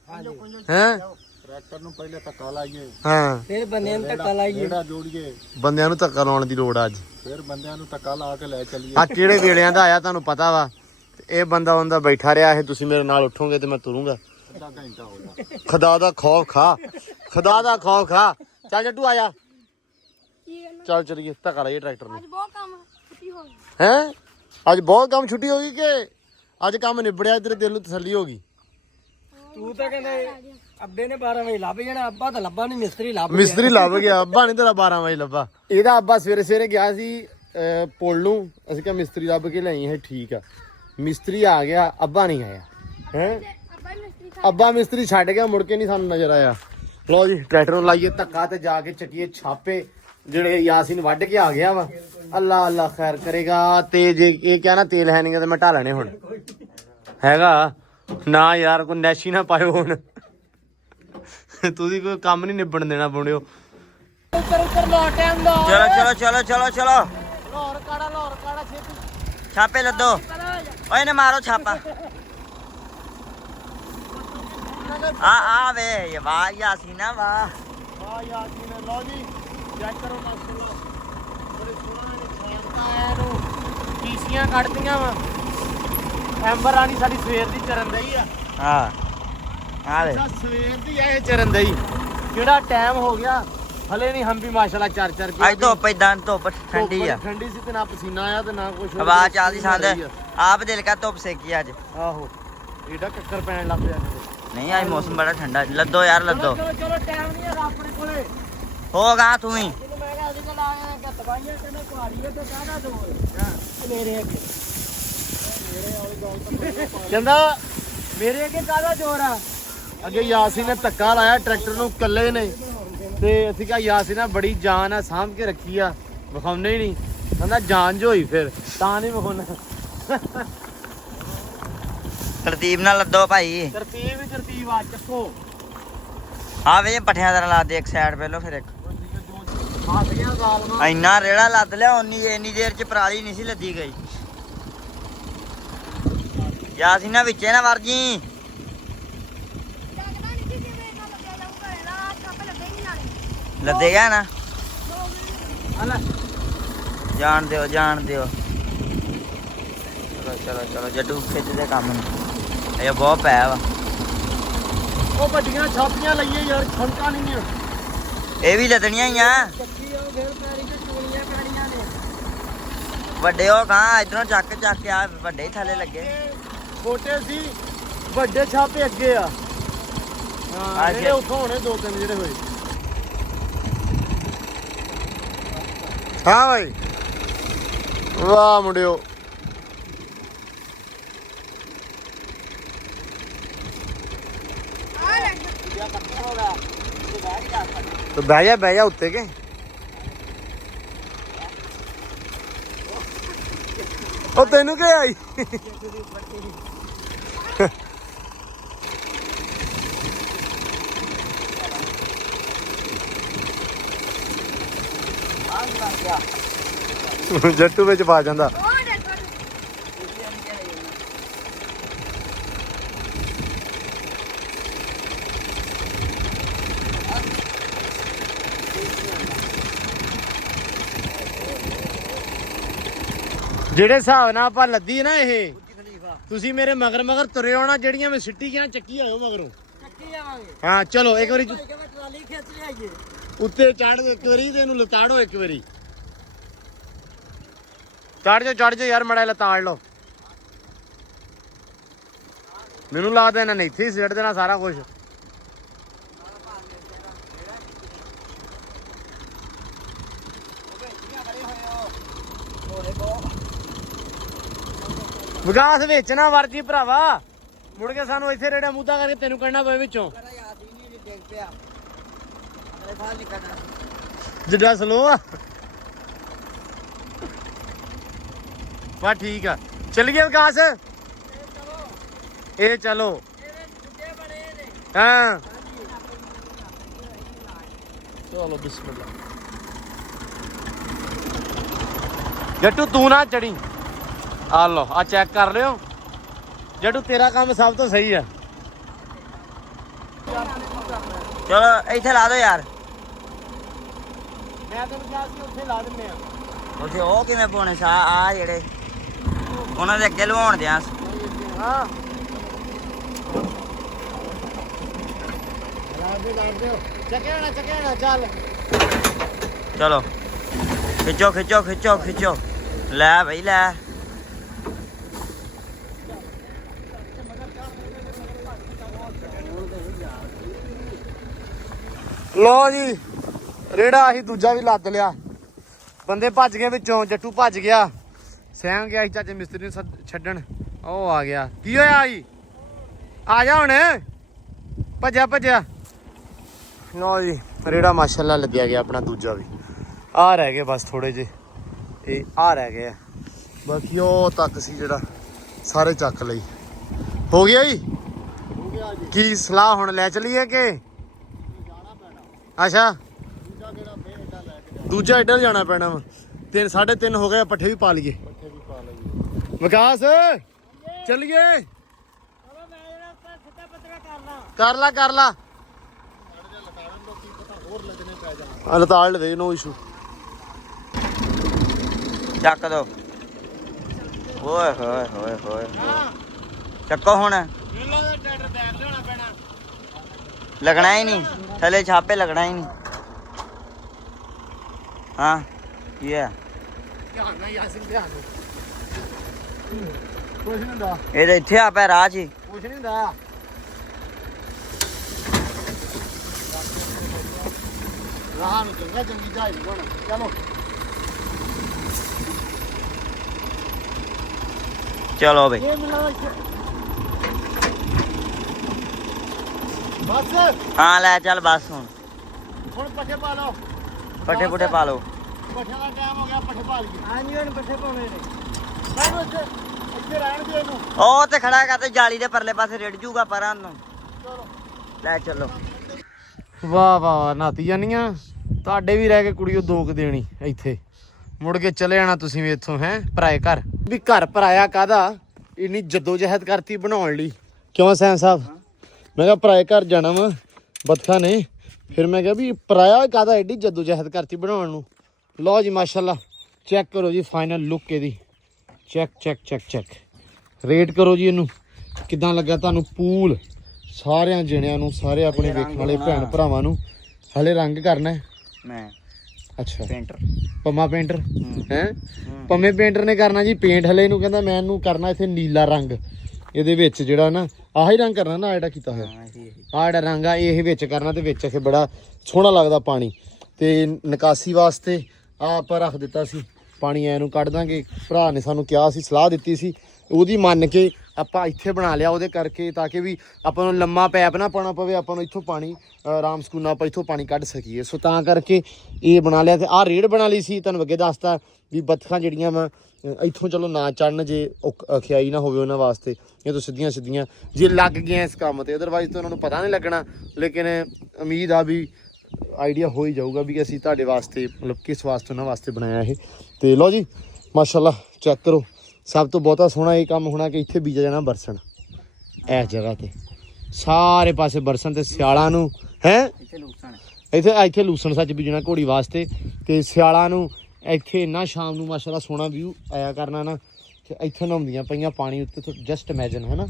ਹੈ। ਟਰੈਕਟਰ ਨੂੰ ਪਹਿਲੇ ਧੱਕਾ ਲਾਈਏ, ਹਾਂ ਫਿਰ ਬੰਦੇ ਨੂੰ ਧੱਕਾ ਲਾਈਏ, ਜਿਹੜਾ ਜੋੜੀਏ, ਬੰਦਿਆਂ ਨੂੰ ਧੱਕਾ ਲਾਉਣ ਦੀ ਲੋੜ ਆ ਅੱਜ। ਫਿਰ ਬੰਦਿਆਂ ਨੂੰ ਧੱਕਾ ਲਾ ਕੇ ਲੈ ਚੱਲੀਏ। ਆ ਕਿਹੜੇ ਵੇਲਿਆਂ ਦਾ ਆਇਆ ਤੁਹਾਨੂੰ ਪਤਾ ਵਾ। ਇਹ ਬੰਦਾ ਬੈਠਾ ਰਿਹਾ ਇਹ, ਤੁਸੀਂ ਮੇਰੇ ਨਾਲ ਉੱਠੋਗੇ ਤੇ ਮੈਂ ਤੁਰੂੰਗਾ। ਅੱਧਾ ਘੰਟਾ ਹੋ ਗਿਆ। ਖੁਦਾ ਦਾ ਖੌਫ ਖਾ, ਖੁਦਾ ਦਾ ਖੌਫ ਖਾ। ਚੱਲ ਜੱਟੂ ਆ ਜਾ, ਕੀ ਕਰਨਾ? ਚੱਲ ਚਲੀਏ ਧੱਕਾ ਲਾਈਏ ਟਰੈਕਟਰ ਨੂੰ। ਅੱਜ ਬਹੁਤ ਕੰਮ ਛੁੱਟੀ ਹੋ ਗਈ। ਹੈ ਅੱਜ ਬਹੁਤ ਕੰਮ ਛੁੱਟੀ ਹੋ ਗਈ ਕਿ ਅੱਜ ਕੰਮ ਨਿਬੜਿਆ, ਤੇਰੇ ਦਿਲ ਨੂੰ ਤਸੱਲੀ ਹੋ ਗਈ। ਤੂੰ ਤਾਂ ਕਹਿੰਦਾ ਅੱਬੇ ਨੇ 12 ਵਜੇ ਲੱਭ ਜਾਣਾ, ਅੱਬਾ ਤਾਂ ਲੱਭਾ ਨਹੀਂ, ਮਿਸਤਰੀ ਲੱਭ ਮਿਸਤਰੀ ਲੱਭ ਗਿਆ, ਅੱਬਾ ਨਹੀਂ ਤੇਰਾ 12 ਵਜੇ ਲੱਭਾ। ਇਹਦਾ ਅੱਬਾ ਸਵੇਰੇ ਸਵੇਰੇ ਗਿਆ ਸੀ ਪੁੱਲ ਨੂੰ, ਅਸੀਂ ਕਿਹਾ ਮਿਸਤਰੀ ਲੱਭ ਕੇ ਲਈ ਇਹ ਠੀਕ ਆ। ਮਿਸਤਰੀ ਆ ਗਿਆ, ਅੱਬਾ ਨਹੀਂ ਆਇਆ ਹੈ। ਅੱਬਾ ਮਿਸਤਰੀ ਅੱਬਾ ਮਿਸਤਰੀ ਛੱਡ ਗਿਆ, ਮੁੜ ਕੇ ਨਹੀਂ ਸਾਨੂੰ ਨਜ਼ਰ ਆਇਆ। ਲਓ ਜੀ ਟਰੈਕਟਰ ਨੂੰ ਲਾਈਏ ਧੱਕਾ ਤੇ ਜਾ ਕੇ ਚੱਕੀਏ ਛਾਪੇ ਜਿਹੜੇ ਯਾਸੀਨ ਵੱਢ ਕੇ ਆ ਗਿਆ ਵਾ। ਅੱਲਾ ਅੱਲਾ ਖੈਰ ਕਰੇਗਾ। ਤੇ ਜੇ ਇਹ ਕਹਿਣਾ ਤੇਲ ਹੈ ਨਹੀਂ ਤੇ ਮੈਂ ਢਾ ਲੈਣੇ ਹੁਣ ਹੈਗਾ ਨਾ ਯਾਰ, ਕੋਈ ਨੈਸ਼ੀ ਨਾ ਪਾਇਓ ਹੁਣ। ਤੁਸੀਂ ਕੋਈ ਕੰਮ ਨਹੀਂ ਨਿਬੜਨ ਦੇਣਾ ਬੁਣਿਓ। ਉੱਤਰ ਉੱਤਰ ਲਾ ਟਾਈਮ ਲਾ। ਚਲੋ ਚਲੋ ਚਲੋ ਚਲੋ ਚਲੋ ਲਾਹੌਰ ਕਾੜਾ ਛੇਤੀ। ਛਾਪੇ ਲੱਦੋ, ਓਏ ਨੇ ਮਾਰੋ ਛਾਪਾ। ਆ ਵੇ ਵਾਹ ਯਾਸੀਨਾ ਵਾਹ। ਵਾਹ ਯਾਸੀਨ। ਲਓ ਜੀ ਚੈੱਕ ਕਰੋ ਮਾਸਟਰ, ਬੜੇ ਸੋਹਣਾ ਨੇ ਛਾਂਟਦਾ ਆਇਆ ਇਹਨੂੰ। ਪੀਸੀਆਂ ਕੱਢਦੀਆਂ ਵਾ। ਐਂਬਰ ਰਾਣੀ ਸਾਡੀ ਸਵੇਰ ਦੀ ਚਰਨ ਦਈ ਆ। ਹਾਂ ਆ ਵੇ ਸਵੇਰ ਦੀ ਆ ਇਹ ਚਰਨ ਦਈ। ਕਿਹੜਾ ਟਾਈਮ ਹੋ ਗਿਆ ਹਲੇ ਨਹੀਂ, ਹਮ ਵੀ ਮਾਸ਼ਾਅੱਲਾ ਚਰ ਚਰ ਕੇ। ਅੱਜ ਧੁੱਪ ਏਦਾਂ ਧੁੱਪ ਠੰਡੀ ਆ, ਠੰਡੀ ਸੀ ਤੇ ਨਾ ਪਸੀਨਾ ਆਇਆ ਤੇ ਨਾ ਕੁਛ। ਆਵਾਜ਼ ਆਦੀ ਸੰਦ ਆਪ ਦਿਲ ਕਾ ਧੁੱਪ ਸੇਕੀ ਅੱਜ। ਆਹੋ ਇਹਦਾ ਕੱਕਰ ਪੈਣ ਲੱਗ ਪਿਆ। ਨਹੀਂ ਅੱਜ ਮੌਸਮ ਬੜਾ ਠੰਡਾ। ਲੱਦੋ ਯਾਰ ਲੱਦੋ, ਚਲੋ ਚਲੋ ਟਾਈਮ ਨਹੀਂ ਹੈਗਾ ਆਪਣੇ ਕੋਲੇ। ਹੋਗਾ ਤੂੰ ਹੀ। ਮੈਂ ਕਿਹਾ ਅਸੀਂ ਕੋਲ ਆਏ ਆ ਤਬਾਈਆਂ ਕਹਿੰਦਾ ਕੁਹਾੜੀਏ ਤੇ ਕਾਹਦਾ ਦੋਰ ਮੇਰੇ ਅੱਗੇ। ਕਹਿੰਦਾ ਮੇਰੇ ਅੱਗੇ ਕਾਹਦਾ ਜ਼ੋਰ ਆ। ਅੱਗੇ ਯਾਸੀਨ ਨੇ ਧੱਕਾ ਲਾਇਆ ਟਰੈਕਟਰ ਨੂੰ ਇਕੱਲੇ ਨੇ, ਤੇ ਅਸੀਂ ਕਿਹਾ ਯਾਸੀਨ ਨੇ ਬੜੀ ਜਾਨ ਆ, ਸਾਂਭ ਕੇ ਰੱਖੀ ਆ, ਵਿਖਾਉਂਦੇ ਹੀ ਨਹੀਂ। ਕਹਿੰਦਾ ਜਾਨ ਜੋ ਹੋਈ ਫਿਰ ਤਾਂ ਨਹੀਂ ਵਿਖਾਉਣਾ। ਤਰਤੀਬ ਨਾਲ ਲੱਦੋ ਭਾਈ। ਤਰਤੀਬ ਆ ਚੱਕੋ। ਆ ਵੇ ਪੱਠਿਆਂ ਦਾ ਲਾ ਦੇ ਇੱਕ ਸਾਈਡ ਪਹਿਲੋਂ, ਫਿਰ ਇੱਕ ਫਸ ਗਿਆ ਜ਼ਾਲਮਾ। ਇੰਨਾ ਰੇੜਾ ਲੱਦ ਲਿਆ, ਇੰਨੀ ਦੇਰ ਚ ਪਰਾਲੀ ਨਹੀਂ ਸੀ ਲੱਦੀ ਗਈ। ਯਾਸੀਨਾ ਵਿੱਚੇ ਨਾ ਵਰਜੀ। ਲੱਗਦਾ ਨਹੀਂ ਕਿ ਕਿਵੇਂ ਨਾ ਲੱਗਿਆ ਜਾਊਗਾ। ਇਹਦਾ ਕੱਪ ਲੱਗੇਗੀ ਨਾਲੇ ਲੱਦੇ ਗਿਆ ਨਾ, ਹਲਾ ਜਾਣ ਦਿਓ ਜਾਣ ਦਿਓ। ਚਲੋ ਚਲੋ ਚਲੋ ਜੱਡੂ ਖਿੱਚਦੇ ਕੰਮ ਨੂੰ, ਇਹ ਬਹੁਤ ਪੈ ਵਾ। ਉਹ ਵੱਡੀਆਂ ਛਾਪੀਆਂ ਲਈਏ ਯਾਰ, ਖੰਕਾ ਨਹੀਂ ਆ। ਇਹ ਵੀ ਲੱਦਣੀਆਂ ਹੀ ਆ। ਵੱਡੇ ਉਹ ਗਾਂ ਇਧਰੋਂ ਚੱਕ ਚੱਕ ਕੇ ਆ, ਵੱਡੇ ਹੀ ਥੱਲੇ ਲੱਗੇ। ਛੋਟੇ ਸੀ, ਵੱਡੇ ਛਾਪੇ ਅੱਗੇ ਆ। ਹਾਂ ਜਿਹੜੇ ਉੱਥੋਂ ਹੋਣੇ ਦੋ ਤਿੰਨ ਜਿਹੜੇ ਹੋਏ। ਹਾਂ ਭਾਈ ਵਾਹ ਮੁੰਡਿਓ। ਆ ਲੈ ਤੇ ਬਹਿ ਜਾ ਉੱਤੇ ਕੇ। ਉਹ ਤੈਨੂੰ ਕੀ ਆਈ। ਜੱਟੂ ਵਿੱਚ ਪਾ ਜਾਂਦਾ। ਉਹ ਦੇਖੋ ਜਿਹੜੇ ਹਿਸਾਬ ਨਾਲ ਆਪਾਂ ਲੱਦੀ ਨਾ ਇਹ, ਤੁਸੀਂ ਮੇਰੇ ਮਗਰ ਮਗਰ ਤੁਰੇ ਆਉਣਾ। ਜਿਹੜੀਆਂ ਮੈਂ ਸਿੱਟੀ ਗਿਆ ਚੱਕੀ ਆਇਓ ਮਗਰੋਂ। ਚੱਕੀ ਜਾਵਾਂਗੇ। ਹਾਂ ਚਲੋ ਇੱਕ ਵਾਰੀ ਟਰਾਲੀ ਖਿੱਚ ਲਿਆਈਏ। ਉੱਤੇ ਚੜ ਇੱਕ ਵਾਰੀ ਤੇ ਇਹਨੂੰ ਲਤਾੜੋ ਇੱਕ ਵਾਰੀ। ਚੜ ਜਾ ਯਾਰ, ਮੜਾ ਲਤਾੜ ਲਓ। ਮੈਨੂੰ ਲੱਗਦਾ ਇਹਨਾਂ ਨੇ ਇੱਥੇ ਹੀ ਸਿੱਟ ਦੇਣਾ ਸਾਰਾ ਕੁਝ। ਵਿਕਾਸ ਵਿੱਚ ਨਾ ਵਰਜੀ ਭਰਾਵਾ, ਮੁੜ ਕੇ ਸਾਨੂੰ ਇੱਥੇ ਰੇੜਾ ਮੂਧਾ ਕਰਕੇ ਤੈਨੂੰ ਕੱਢਣਾ ਪਵੇ ਵਿੱਚੋਂ। ਜਿੱਡਾ ਸਲੋ ਆ ਵਾ ਠੀਕ ਆ। ਚੱਲੀਏ ਵਿਕਾਸ, ਇਹ ਚਲੋ ਹਾਂ ਚਲੋ ਬਿਸਮਿਲ੍ਲਾ। ਜੱਟੂ ਤੂੰ ਨਾ ਚੜੀ, ਆ ਲੋ ਆ ਚੈੱਕ ਕਰ ਲਿਓ ਜੱਟੂ, ਤੇਰਾ ਕੰਮ ਸਭ ਤੋਂ ਸਹੀ ਆ। ਚਲੋ ਇੱਥੇ ਲਾ ਦੋ ਯਾਰ। ਮੈਂ ਤੈਨੂੰ ਕਿਹਾ ਸੀ ਉੱਥੇ ਲਾ ਦਿੰਦੇ ਆ। ਉੱਥੇ ਉਹ ਕਿਵੇਂ ਪਾਉਣੇ ਸਾ ਆ ਜਿਹੜੇ ਉਹਨਾਂ ਦੇ ਅੱਗੇ ਲਵਾਉਣ ਦਿਆਂ। ਹਾਂ ਚੱਕਿਆ ਚੱਲ। ਚਲੋ ਖਿੱਚੋ ਖਿੱਚੋ ਖਿੱਚੋ ਖਿੱਚੋ, ਲੈ ਬਈ ਲੈ। ਲੋ ਜੀ ਰੇੜਾ ਅਸੀਂ ਦੂਜਾ ਵੀ ਲੱਦ ਲਿਆ, ਬੰਦੇ ਭੱਜ ਗਏ ਵਿੱਚੋਂ। ਜੱਟੂ ਭੱਜ ਗਿਆ, ਸਹਿਮ ਗਿਆ ਸੀ ਚਾਚੇ ਮਿਸਤਰੀ ਨੂੰ ਛੱਡਣ। ਉਹ ਆ ਗਿਆ। ਕੀ ਹੋਇਆ ਜੀ? ਆ ਜਾ ਹੁਣ, ਭੱਜਿਆ। ਲੋ ਜੀ ਰੇੜਾ ਮਾਸ਼ਾਅੱਲਾ ਲੱਗਿਆ ਗਿਆ ਆਪਣਾ ਦੂਜਾ ਵੀ। ਆ ਰਹਿ ਗਏ ਬਸ ਥੋੜੇ ਜਿਹੇ, ਇਹ ਆ ਰਹਿ ਗਏ ਆ, ਬਾਕੀ ਉਹ ਤੱਕ ਸੀ ਜਿਹੜਾ ਸਾਰੇ ਚੱਕ ਲਈ। ਹੋ ਗਿਆ ਜੀ? ਹੋ ਗਿਆ ਜੀ। ਕੀ ਸਲਾਹ ਹੁਣ ਲੈ ਚਲੀਏ ਕਿ ਅੱਛਾ ਦੂਜਾ ਇੱਧਰ ਜਾਣਾ ਪੈਣਾ ਵਾ। 3:30 ਹੋ ਗਏ, ਪੱਠੇ ਵੀ ਪਾ ਲਈਏ। ਵਿਕਾਸ ਚੱਲੀਏ। ਕਰ ਲਾ ਲਤਾੜ ਲਵੇ, ਨੋ ਇਸ਼ੂ। ਚੱਕ ਦੋ। ਓਏ ਹੋਏ ਹੋਏ ਹੋਏ, ਚੱਕੋ ਹੁਣ। ਲੱਗਣਾ ਹੀ ਨਹੀਂ ਥੱਲੇ, ਛਾਪੇ ਲੱਗਣਾ ਹੀ ਨਹੀਂ। ਹਾਂ ਕੀ ਹੈ? ਧਿਆਨ ਨਾਲ ਯਾਸਿਨ, ਧਿਆਨ ਨਾਲ। ਕੁਛ ਨਹੀਂ ਹੁੰਦਾ, ਇਹ ਤਾਂ ਇੱਥੇ ਆ ਪਿਆ ਰਾਹ 'ਚ ਹੀ। ਕੁਛ ਨਹੀਂ ਹੁੰਦਾ। ਰਾਹ ਨੂੰ ਚੰਗੀ ਜਾਈ ਹੁਣ। ਚਲੋ ਚਲੋ ਬਈ ਇਹ ਮਿਲਾ ਬਸ। ਹਾਂ ਲੈ ਚੱਲ ਬਸ ਹੁਣ ਪੱਠੇ ਪਾ ਲਓ, ਪੱਠੇ ਪੁੱਠੇ ਪਾ ਲਓ। ਪੱਠਿਆਂ ਦਾ ਟਾਈਮ ਹੋ ਗਿਆ, ਪੱਠੇ ਪਾ ਲਈਏ। ਹਾਂਜੀ ਹੁਣ ਪੱਠੇ ਪਾਉਣੇ ਨੇ। ਮੈਨੂੰ ਇੱਥੇ ਰਹਿਣ ਦੇ ਇਹਨੂੰ। ਉਹ ਤੇ ਖੜਾ ਕਰ ਤੇ ਜਾਲੀ ਦੇ ਪਰਲੇ ਪਾਸੇ ਰਿੜ ਜੂਗਾ ਪਰਾਂ ਨੂੰ। ਲੈ ਚੱਲੋ। ਵਾਹ ਨਾਤੀ ਜਾਨੀਆਂ। ਤੁਹਾਡੇ ਵੀ ਰਹਿ ਕੇ ਕੁੜੀਓ 2 ਕੁ ਦੇਣੀ ਇੱਥੇ, ਮੁੜ ਕੇ ਚਲੇ ਜਾਣਾ ਤੁਸੀਂ ਵੀ ਇੱਥੋਂ। ਹੈ ਪਰਾਏ ਘਰ ਵੀ ਘਰ ਪਰਾਇਆ ਕਾਹਦਾ, ਇੰਨੀ ਜਦੋਜਹਿਦ ਕਰਤੀ ਬਣਾਉਣ ਲਈ। ਕਿਉਂ ਸੈਨ ਸਾਹਿਬ? ਮੈਂ ਕਿਹਾ ਪਰਾਏ ਘਰ ਜਾਣਾ ਵਾ ਬੱਤਖਾਂ ਨੇ, ਫਿਰ ਮੈਂ ਕਿਹਾ ਵੀ ਪਰਾਇਆ ਕਾਹਦਾ ਐਡੀ ਜਦੋਜਹਿਦ ਕਰਤੀ ਬਣਾਉਣ ਨੂੰ। ਲਓ ਜੀ ਮਾਸ਼ਾਅੱਲਾ ਚੈੱਕ ਕਰੋ ਜੀ ਫਾਈਨਲ ਲੁੱਕ ਇਹਦੀ। ਚੈੱਕ ਰੇਟ ਕਰੋ ਜੀ ਇਹਨੂੰ, ਕਿੱਦਾਂ ਲੱਗਾ ਤੁਹਾਨੂੰ ਪੂਲ। ਸਾਰਿਆਂ ਜਣਿਆਂ ਨੂੰ, ਸਾਰੇ ਆਪਣੇ ਵੇਖਣ ਵਾਲੇ ਭੈਣ ਭਰਾਵਾਂ ਨੂੰ। ਹਲੇ ਰੰਗ ਕਰਨਾ ਹੈ ਮੈਂ ਅੱਛਾ ਪੇਂਟਰ ਪੰਮਾ ਪੇਂਟਰ ਹੈ। ਪੰਮੇ ਪੇਂਟਰ ਨੇ ਕਰਨਾ ਜੀ ਪੇਂਟ। ਹਲੇ ਇਹਨੂੰ ਕਹਿੰਦਾ ਮੈਂ ਇਹਨੂੰ ਕਰਨਾ ਇੱਥੇ ਨੀਲਾ ਰੰਗ, ਇਹਦੇ ਵਿੱਚ ਜਿਹੜਾ ਨਾ ਆਹੀ ਰੰਗ ਕਰਨਾ ਨਾ, ਜਿਹੜਾ ਕੀਤਾ ਹੋਇਆ ਆਹ ਜਿਹੜਾ ਰੰਗ ਆ ਇਹ ਵਿੱਚ ਕਰਨਾ, ਤੇ ਵਿੱਚ ਇਹ ਬੜਾ ਸੋਹਣਾ ਲੱਗਦਾ ਪਾਣੀ। ਤੇ ਨਿਕਾਸੀ ਵਾਸਤੇ ਆ ਆਪਾਂ ਰੱਖ ਦਿੱਤਾ ਸੀ ਪਾਣੀ, ਐ ਨੂੰ ਕੱਢ ਦਾਂਗੇ। ਭਰਾ ਨੇ ਸਾਨੂੰ ਕਿਹਾ ਸੀ, ਸਲਾਹ ਦਿੱਤੀ ਸੀ, ਉਹਦੀ ਮੰਨ ਕੇ ਆਪਾਂ ਇੱਥੇ ਬਣਾ ਲਿਆ ਉਹਦੇ ਕਰਕੇ, ਤਾਂ ਕਿ ਵੀ ਆਪਾਂ ਨੂੰ ਲੰਮਾ ਪੈਪ ਨਾ ਪਾਉਣਾ ਪਵੇ, ਆਪਾਂ ਨੂੰ ਇੱਥੋਂ ਪਾਣੀ ਆਰਾਮ ਸਕੂਨ ਆਪਾਂ ਇੱਥੋਂ ਪਾਣੀ ਕੱਢ ਸਕੀਏ। ਸੋ ਤਾਂ ਕਰਕੇ ਇਹ ਬਣਾ ਲਿਆ। ਤੇ ਆਹ ਰੇੜ ਬਣਾ ਲਈ ਸੀ, ਤੁਹਾਨੂੰ ਅੱਗੇ ਦੱਸਤਾ ਵੀ ਬੱਤਖਾਂ ਜਿਹੜੀਆਂ ਵਾ ਇੱਥੋਂ ਚਲੋ ਨਾ ਚੜਨ, ਜੇ ਅਖਿਆਈ ਨਾ ਹੋਵੇ ਉਹਨਾਂ ਵਾਸਤੇ। ਇਹ ਤੋਂ ਸਿੱਧੀਆਂ ਜੇ ਲੱਗ ਗਈਆਂ ਇਸ ਕੰਮ ਤੇ, ਅਦਰਵਾਈਜ਼ ਤਾਂ ਉਹਨਾਂ ਨੂੰ ਪਤਾ ਨਹੀਂ ਲੱਗਣਾ। ਲੇਕਿਨ ਉਮੀਦ ਆ ਵੀ ਆਈਡੀਆ ਹੋ ਹੀ ਜਾਊਗਾ ਵੀ ਅਸੀਂ ਤੁਹਾਡੇ ਵਾਸਤੇ ਮਤਲਬ ਕਿਸ ਵਾਸਤੇ ਉਹਨਾਂ ਵਾਸਤੇ ਬਣਾਇਆ ਇਹ। ਤੇ ਲਓ ਜੀ ਮਾਸ਼ਾਅੱਲਾ ਚੈੱਕ ਕਰੋ। ਸਭ ਤੋਂ ਬਹੁਤਾ ਸੋਹਣਾ ਇਹ ਕੰਮ ਹੋਣਾ ਕਿ ਇੱਥੇ ਬੀਜਿਆ ਜਾਣਾ ਬਰਸਨ। ਇਸ ਜਗ੍ਹਾ ਤੇ ਸਾਰੇ ਪਾਸੇ ਬਰਸਨ, ਤੇ ਸਿਆਲਾਂ ਨੂੰ ਇੱਥੇ ਲੂਸਣ ਸੱਚ ਬੀਜਣਾ ਘੋੜੀ ਵਾਸਤੇ। ਤੇ ਸਿਆਲਾਂ ਨੂੰ ਇੱਥੇ ਇੰਨਾ ਸ਼ਾਮ ਨੂੰ ਮਾਸ਼ਾਅੱਲਾ ਸੋਹਣਾ ਵਿਊ ਆਇਆ ਕਰਨਾ ਨਾ। ਤੇ ਇੱਥੇ ਨਹਾਉਂਦੀਆਂ ਪਈਆਂ ਪਾਣੀ ਉੱਤੇ ਤੋਂ, ਜਸਟ ਇਮੇਜਿਨ ਹੈ ਨਾ,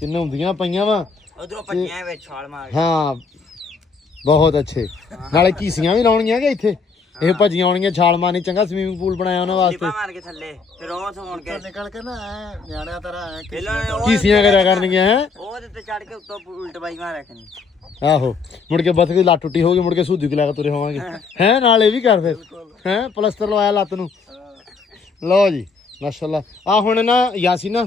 ਤੇ ਨਹਾਉਂਦੀਆਂ ਪਈਆਂ ਵਾ ਉਧਰੋਂ ਪੱਟੀਆਂ ਵਿੱਚ ਛਾਲ ਮਾਰ। ਹਾਂ ਬਹੁਤ ਅੱਛੇ। ਨਾਲੇ ਕੀਸੀਆਂ ਵੀ ਲਾਉਣੀਆਂ ਕਿ ਇੱਥੇ ਇਹ ਭੱਜੀਆਂ ਆਉਣਗੀਆਂ ਛਾਲ ਮਾਰਨੀ, ਚੰਗਾ ਸਵੀਮਿੰਗ ਪੂਲ ਬਣਾਇਆ ਉਹਨਾਂ ਵਾਸਤੇ। ਲਿਪਾ ਮਾਰ ਕੇ ਥੱਲੇ ਫਿਰ ਉਹ ਸੌਣ ਕੇ ਨਿਕਲ ਕੇ ਨਾ ਐ ਨਿਆਣਿਆਂ ਤਰ੍ਹਾਂ ਐ ਪਹਿਲਾਂ ਉਹ ਕੀਸੀਆਂ ਕਰਿਆ ਕਰਨਗੀਆਂ ਹੈ। ਉਹਦੇ ਤੇ ਚੜ ਕੇ ਉੱਤੋਂ ਉਲਟ ਬਾਈ ਮਾਰ ਰੱਖਣੀ। ਆਹੋ ਮੁੜ ਕੇ ਬਸ ਦੀ ਲੱਤ ਟੁੱਟੀ ਹੋਗੀ, ਮੁੜ ਕੇ ਸੂਦੀ ਕਿ ਲਾ ਕੇ ਤੁਰੇ ਹੋਵਾਂਗੇ ਹੈ। ਨਾਲ ਇਹ ਵੀ ਕਰ ਫਿਰ ਹੈ, ਪਲਸਤਰ ਲਵਾਇਆ ਲੱਤ ਨੂੰ। ਲਓ ਜੀ ਮਾਸ਼ਾਅੱਲਾ। ਆ ਹੁਣ ਨਾ ਯਾਸੀ ਨਾ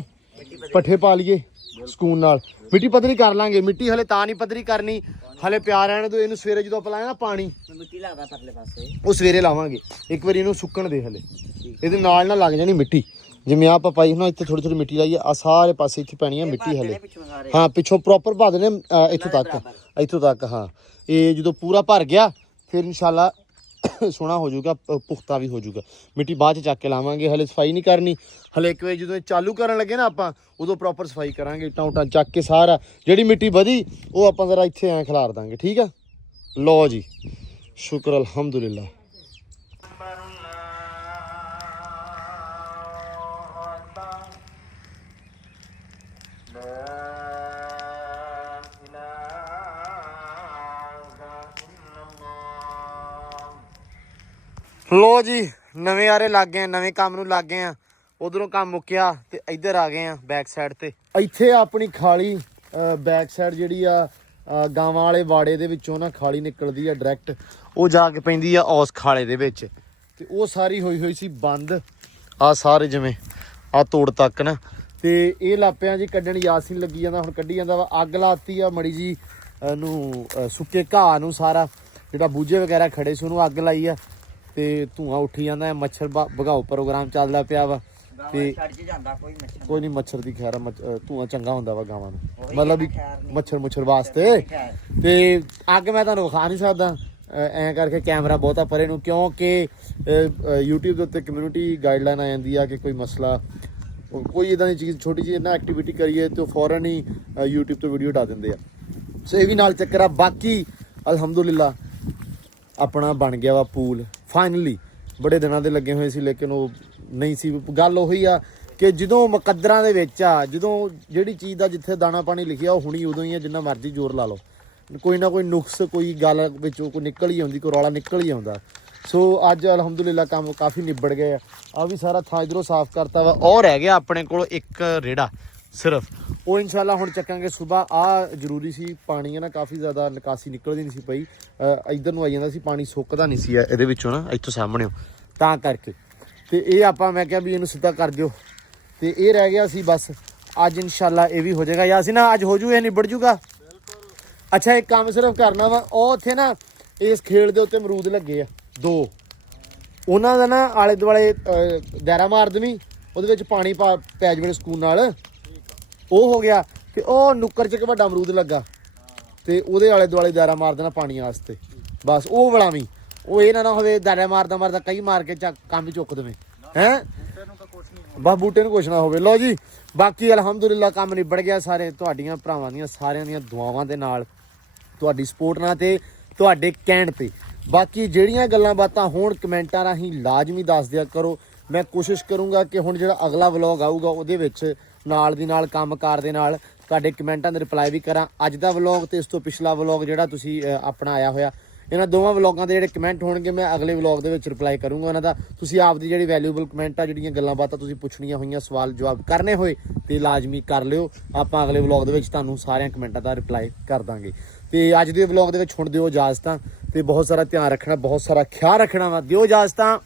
ਪੱਠੇ ਪਾ ਲਈਏ ਸਕੂਨ ਨਾਲ, ਮਿੱਟੀ ਪੱਧਰੀ ਕਰ ਲਾਂਗੇ। ਮਿੱਟੀ ਹਲੇ ਤਾਂ ਨਹੀਂ ਪੱਧਰੀ ਕਰਨੀ, ਹਲੇ ਪਿਆ ਰਹਿਣ ਦੋ ਇਹਨੂੰ। ਸਵੇਰੇ ਜਦੋਂ ਆਪਾਂ ਲਾਇਆ ਨਾ ਪਾਣੀ, ਮਿੱਟੀ ਲਾਦਾ ਪਰਲੇ ਪਾਸੇ, ਉਹ ਸਵੇਰੇ ਲਾਵਾਂਗੇ। ਇੱਕ ਵਾਰੀ ਇਹਨੂੰ ਸੁੱਕਣ ਦੇ, ਹਲੇ ਇਹਦੇ ਨਾਲ ਨਾ ਲੱਗ ਜਾਣੀ ਮਿੱਟੀ। ਜਿਵੇਂ ਆਪਾਂ ਪਾਈ ਨਾ ਇੱਥੇ ਥੋੜੀ ਥੋੜੀ ਮਿੱਟੀ ਲਾਈਏ, ਆ ਸਾਰੇ ਪਾਸੇ ਇੱਥੇ ਪੈਣੀ ਆ ਮਿੱਟੀ ਹਲੇ। ਹਾਂ ਪਿੱਛੋਂ ਪ੍ਰੋਪਰ ਭਰ ਦੇਣੇ ਇੱਥੋਂ ਤੱਕ। ਹਾਂ ਇਹ ਜਦੋਂ ਪੂਰਾ ਭਰ ਗਿਆ ਫਿਰ ਇਨਸ਼ਾਅੱਲਾ ਸੋਹਣਾ ਹੋ ਜਾਊਗਾ, ਪੁਖਤਾ ਵੀ ਹੋ ਜਾਊਗਾ। ਮਿੱਟੀ ਬਾਅਦ ਚ ਚੱਕ ਕੇ ਲਾਵਾਂਗੇ, ਹਲੇ ਸਫਾਈ ਨਹੀਂ ਕਰਨੀ। ਹਲੇ ਇੱਕ ਵਾਰ ਜਦੋਂ ਚਾਲੂ ਕਰਨ ਲੱਗੇ ਨਾ ਆਪਾਂ, ਉਦੋਂ ਪ੍ਰੋਪਰ ਸਫਾਈ ਕਰਾਂਗੇ। ਇੱਟਾਂ ਉਟਾਂ ਚੱਕ ਕੇ ਸਾਰਾ ਜਿਹੜੀ ਮਿੱਟੀ ਵਧੀ ਉਹ ਆਪਾਂ ਜ਼ਰਾ ਇੱਥੇ ਐਂ ਖਿਲਾਰ ਦਾਂਗੇ, ਠੀਕ ਆ। ਲਓ ਜੀ ਸ਼ੁਕਰ ਅਲਹਮਦੁਲਿਲਾ। ਲੋ ਜੀ ਨਵੇਂ ਆਰੇ ਲੱਗ ਗਏ, ਨਵੇਂ ਕੰਮ ਨੂੰ ਲੱਗ ਗਏ ਆ। ਉਧਰੋਂ ਕੰਮ ਮੁੱਕਿਆ ਤੇ ਇੱਧਰ ਆ ਗਏ ਆ ਬੈਕ ਸਾਈਡ ਤੇ। ਇੱਥੇ ਆਪਣੀ ਖਾਲੀ ਬੈਕ ਸਾਈਡ ਜਿਹੜੀ ਆ ਗਾਵਾਂ ਵਾਲੇ ਵਾੜੇ ਦੇ ਵਿੱਚੋਂ ਨਾ ਖਾਲੀ ਨਿਕਲਦੀ ਆ ਡਾਇਰੈਕਟ, ਉਹ ਜਾ ਕੇ ਪੈਂਦੀ ਆ ਔਸ ਖਾਲੇ ਦੇ ਵਿੱਚ। ਤੇ ਉਹ ਸਾਰੀ ਹੋਈ ਸੀ ਬੰਦ, ਆ ਸਾਰੇ ਜਿਵੇਂ ਆ ਤੋੜ ਤੱਕ ਨਾ। ਤੇ ਇਹ ਲਾਪਿਆਂ ਜੀ ਕੱਢਣ ਯਾਸੀਨ ਲੱਗੀ ਜਾਂਦਾ, ਹੁਣ ਕੱਢੀ ਜਾਂਦਾ ਵਾ। ਅੱਗ ਲਾਤੀ ਆ ਮੜੀ ਜੀ ਨੂੰ ਸੁੱਕੇ ਘਾਹ ਨੂੰ, ਸਾਰਾ ਜਿਹੜਾ ਬੂਝੇ ਵਗੈਰਾ ਖੜੇ ਸੀ ਉਹਨੂੰ ਅੱਗ ਲਾਈ ਆ। ਤੇ ਧੂਆਂ ਉੱਠੀ ਜਾਂਦਾ ਹੈ, ਮੱਛਰ ਭਗਾਓ ਪ੍ਰੋਗਰਾਮ ਚੱਲਦਾ ਪਿਆ ਵਾ। ਤੇ ਕੋਈ ਨਹੀਂ ਮੱਛਰ ਦੀ ਖੈਰ, ਧੂਆਂ ਚੰਗਾ ਹੁੰਦਾ ਵਾ ਗਾਵਾਂ ਨੂੰ, ਮਤਲਬ ਵੀ ਮੱਛਰ ਵਾਸਤੇ। ਤੇ ਅੱਗ ਮੈਂ ਤੁਹਾਨੂੰ ਵਿਖਾ ਨਹੀਂ ਸਕਦਾ ਐਂ ਕਰਕੇ ਕੈਮਰਾ ਬਹੁਤਾ ਪਰੇ ਨੂੰ, ਕਿਉਂਕਿ YouTube ਦੇ ਉੱਤੇ ਕਮਿਊਨਿਟੀ ਗਾਈਡਲਾਈਨ ਆ ਜਾਂਦੀ ਆ ਕਿ ਕੋਈ ਮਸਲਾ, ਕੋਈ ਇਦਾਂ ਦੀ ਚੀਜ਼ ਛੋਟੀ ਜਿਹੀ ਨਾ ਐਕਟੀਵਿਟੀ ਕਰੀਏ ਤੇ ਫੌਰਨ ਹੀ YouTube ਤੋਂ ਵੀਡੀਓ ਹਟਾ ਦਿੰਦੇ ਆ। ਸੋ ਇਹ ਵੀ ਨਾਲ ਚੱਕਰ ਆ। ਬਾਕੀ ਅਲਹਮਦੁਲਿਲਾ ਆਪਣਾ ਬਣ ਗਿਆ ਵਾ ਪੂਲ ਫਾਈਨਲੀ। ਬੜੇ ਦਿਨਾਂ ਦੇ ਲੱਗੇ ਹੋਏ ਸੀ ਲੇਕਿਨ ਉਹ ਨਹੀਂ ਸੀ। ਗੱਲ ਉਹੀ ਆ ਕਿ ਜਦੋਂ ਮੁਕੱਦਰਾਂ ਦੇ ਵਿੱਚ ਆ, ਜਦੋਂ ਜਿਹੜੀ ਚੀਜ਼ ਦਾ ਜਿੱਥੇ ਦਾਣਾ ਪਾਣੀ ਲਿਖਿਆ ਉਹ ਹੁਣੀ ਉਦੋਂ ਹੀ ਆ, ਜਿੰਨਾ ਮਰਜ਼ੀ ਜ਼ੋਰ ਲਾ ਲਓ, ਕੋਈ ਨਾ ਕੋਈ ਨੁਕਸ, ਕੋਈ ਗੱਲ ਵਿੱਚੋਂ ਕੋਈ ਨਿਕਲ ਹੀ ਆਉਂਦੀ, ਕੋਈ ਰੌਲਾ ਨਿਕਲ ਹੀ ਆਉਂਦਾ। ਸੋ ਅੱਜ ਅਲਹਮਦੁਲਿਲਾ ਕੰਮ ਕਾਫੀ ਨਿਬੜ ਗਏ ਆ ਵੀ ਸਾਰਾ ਥਾਂ ਇੱਧਰੋਂ ਸਾਫ਼ ਕਰਤਾ ਵਾ। ਉਹ ਰਹਿ ਗਿਆ ਆਪਣੇ ਕੋਲ ਇੱਕ ਰੇੜਾ ਸਿਰਫ, ਉਹ ਇਨਸ਼ਾਅੱਲਾ ਹੁਣ ਚੱਕਾਂਗੇ ਸੁਬਾਹ। ਆ ਜ਼ਰੂਰੀ ਸੀ ਪਾਣੀ ਹੈ ਨਾ, ਕਾਫੀ ਜ਼ਿਆਦਾ ਨਿਕਾਸੀ ਨਿਕਲਦੀ ਨਹੀਂ ਸੀ ਪਈ, ਇੱਧਰ ਨੂੰ ਆਈ ਜਾਂਦਾ ਸੀ ਪਾਣੀ, ਸੁੱਕਦਾ ਨਹੀਂ ਸੀ ਇਹਦੇ ਵਿੱਚੋਂ ਨਾ, ਇੱਥੋਂ ਸਾਹਮਣੇ ਤਾਂ ਕਰਕੇ। ਤੇ ਇਹ ਆਪਾਂ ਮੈਂ ਕਿਹਾ ਵੀ ਇਹਨੂੰ ਸਿੱਧਾ ਕਰ ਦਿਓ, ਤੇ ਇਹ ਰਹਿ ਗਿਆ ਸੀ ਬਸ। ਅੱਜ ਇਨਸ਼ਾਅੱਲਾ ਇਹ ਵੀ ਹੋ ਜਾਏਗਾ। ਯਾ ਸੀ ਨਾ ਅੱਜ ਹੋ ਜੂ, ਇਹ ਨਿਬੜ ਜੂਗਾ। ਅੱਛਾ ਇੱਕ ਕੰਮ ਸਿਰਫ ਕਰਨਾ ਵਾ, ਉਹ ਉੱਥੇ ਨਾ ਇਸ ਖੇਲ ਦੇ ਉੱਤੇ ਅਮਰੂਦ ਲੱਗੇ ਆ 2, ਉਹਨਾਂ ਦਾ ਨਾ ਆਲੇ ਦੁਆਲੇ ਦਾਇਰਾ ਮਾਰ ਦੇਵੀਂ, ਉਹਦੇ ਵਿੱਚ ਪਾਣੀ ਪੈ ਜਾਵੇ ਸਕੂਨ ਨਾਲ। ਉਹ ਹੋ ਗਿਆ। ਤੇ ਉਹ ਨੁੱਕਰ 'ਚ ਇੱਕ ਵੱਡਾ ਅਮਰੂਦ ਲੱਗਾ, ਤੇ ਉਹਦੇ ਆਲੇ ਦੁਆਲੇ ਦਾਇਰਾ ਮਾਰ ਦੇਣਾ ਪਾਣੀ ਵਾਸਤੇ ਬਸ। ਉਹ ਬਲਾਵੀਂ, ਉਹ ਇਹ ਨਾ ਹੋਵੇ ਦਾਇਰਾ ਮਾਰਦਾ ਕਈ ਮਾਰ ਕੇ ਕੰਮ ਚੁੱਕ ਦੇਵੇਂ ਹੈਂ, ਬਸ ਬੂਟੇ ਨੂੰ ਕੁਛ ਨਾ ਹੋਵੇ। ਲਓ ਜੀ ਬਾਕੀ ਅਲਹਮਦੁਲਿਲਾ ਕੰਮ ਨਿਬੜ ਗਿਆ ਸਾਰੇ, ਤੁਹਾਡੀਆਂ ਭਰਾਵਾਂ ਦੀਆਂ ਸਾਰਿਆਂ ਦੀਆਂ ਦੁਆਵਾਂ ਦੇ ਨਾਲ, ਤੁਹਾਡੀ ਸਪੋਰਟ ਨਾਲ ਤੇ ਤੁਹਾਡੇ ਕਹਿਣ ਤੇ। ਬਾਕੀ ਜਿਹੜੀਆਂ ਗੱਲਾਂ ਬਾਤਾਂ ਹੋਣ ਕਮੈਂਟਾਂ ਰਾਹੀਂ ਲਾਜ਼ਮੀ ਦੱਸ ਦਿਆ ਕਰੋ। ਮੈਂ ਕੋਸ਼ਿਸ਼ ਕਰੂੰਗਾ ਕਿ ਹੁਣ ਜਿਹੜਾ ਅਗਲਾ ਵਲੌਗ ਆਊਗਾ ਉਹਦੇ ਵਿੱਚ ਨਾਲ ਦੀ ਨਾਲ ਕੰਮਕਾਰ ਦੇ ਨਾਲ ਤੁਹਾਡੇ ਕਮੈਂਟਾਂ ਦੇ ਰਿਪਲਾਈ ਵੀ ਕਰਾਂ। ਅੱਜ ਦਾ ਵਲੌਗ ਤੇ ਇਸ ਤੋਂ ਪਿਛਲਾ ਵਲੌਗ ਜਿਹੜਾ ਤੁਸੀਂ ਆਪਣਾ ਆਇਆ ਹੋਇਆ, ਇਹਨਾਂ ਦੋਵਾਂ ਵਲੌਗਾਂ ਦੇ ਜਿਹੜੇ ਕਮੈਂਟ ਹੋਣਗੇ ਮੈਂ ਅਗਲੇ ਵਲੌਗ ਦੇ ਵਿੱਚ ਰਿਪਲਾਈ ਕਰੂੰਗਾ ਉਹਨਾਂ ਦਾ। ਤੁਸੀਂ ਆਪਦੀ ਜਿਹੜੀ ਵੈਲਿਊਬਲ ਕਮੈਂਟ ਆ, ਜਿਹੜੀਆਂ ਗੱਲਾਂ ਬਾਤਾਂ ਤੁਸੀਂ ਪੁੱਛਣੀਆਂ ਹੋਈਆਂ, ਸਵਾਲ ਜਵਾਬ ਕਰਨੇ ਹੋਏ ਤੇ ਲਾਜ਼ਮੀ ਕਰ ਲਿਓ। ਆਪਾਂ ਅਗਲੇ ਵਲੌਗ ਦੇ ਵਿੱਚ ਤੁਹਾਨੂੰ ਸਾਰਿਆਂ ਕਮੈਂਟਾਂ ਦਾ ਰਿਪਲਾਈ ਕਰ ਦਾਂਗੇ। ਤੇ ਅੱਜ ਦੇ ਵਲੌਗ ਦੇ ਵਿੱਚ ਹੁਣ ਦਿਓ ਇਜਾਜ਼ਤਾਂ, ਤੇ ਬਹੁਤ ਸਾਰਾ ਧਿਆਨ ਰੱਖਣਾ, ਬਹੁਤ ਸਾਰਾ ਖਿਆਲ ਰੱਖਣਾ ਵਾ। ਦਿਓ ਇਜਾਜ਼ਤਾਂ।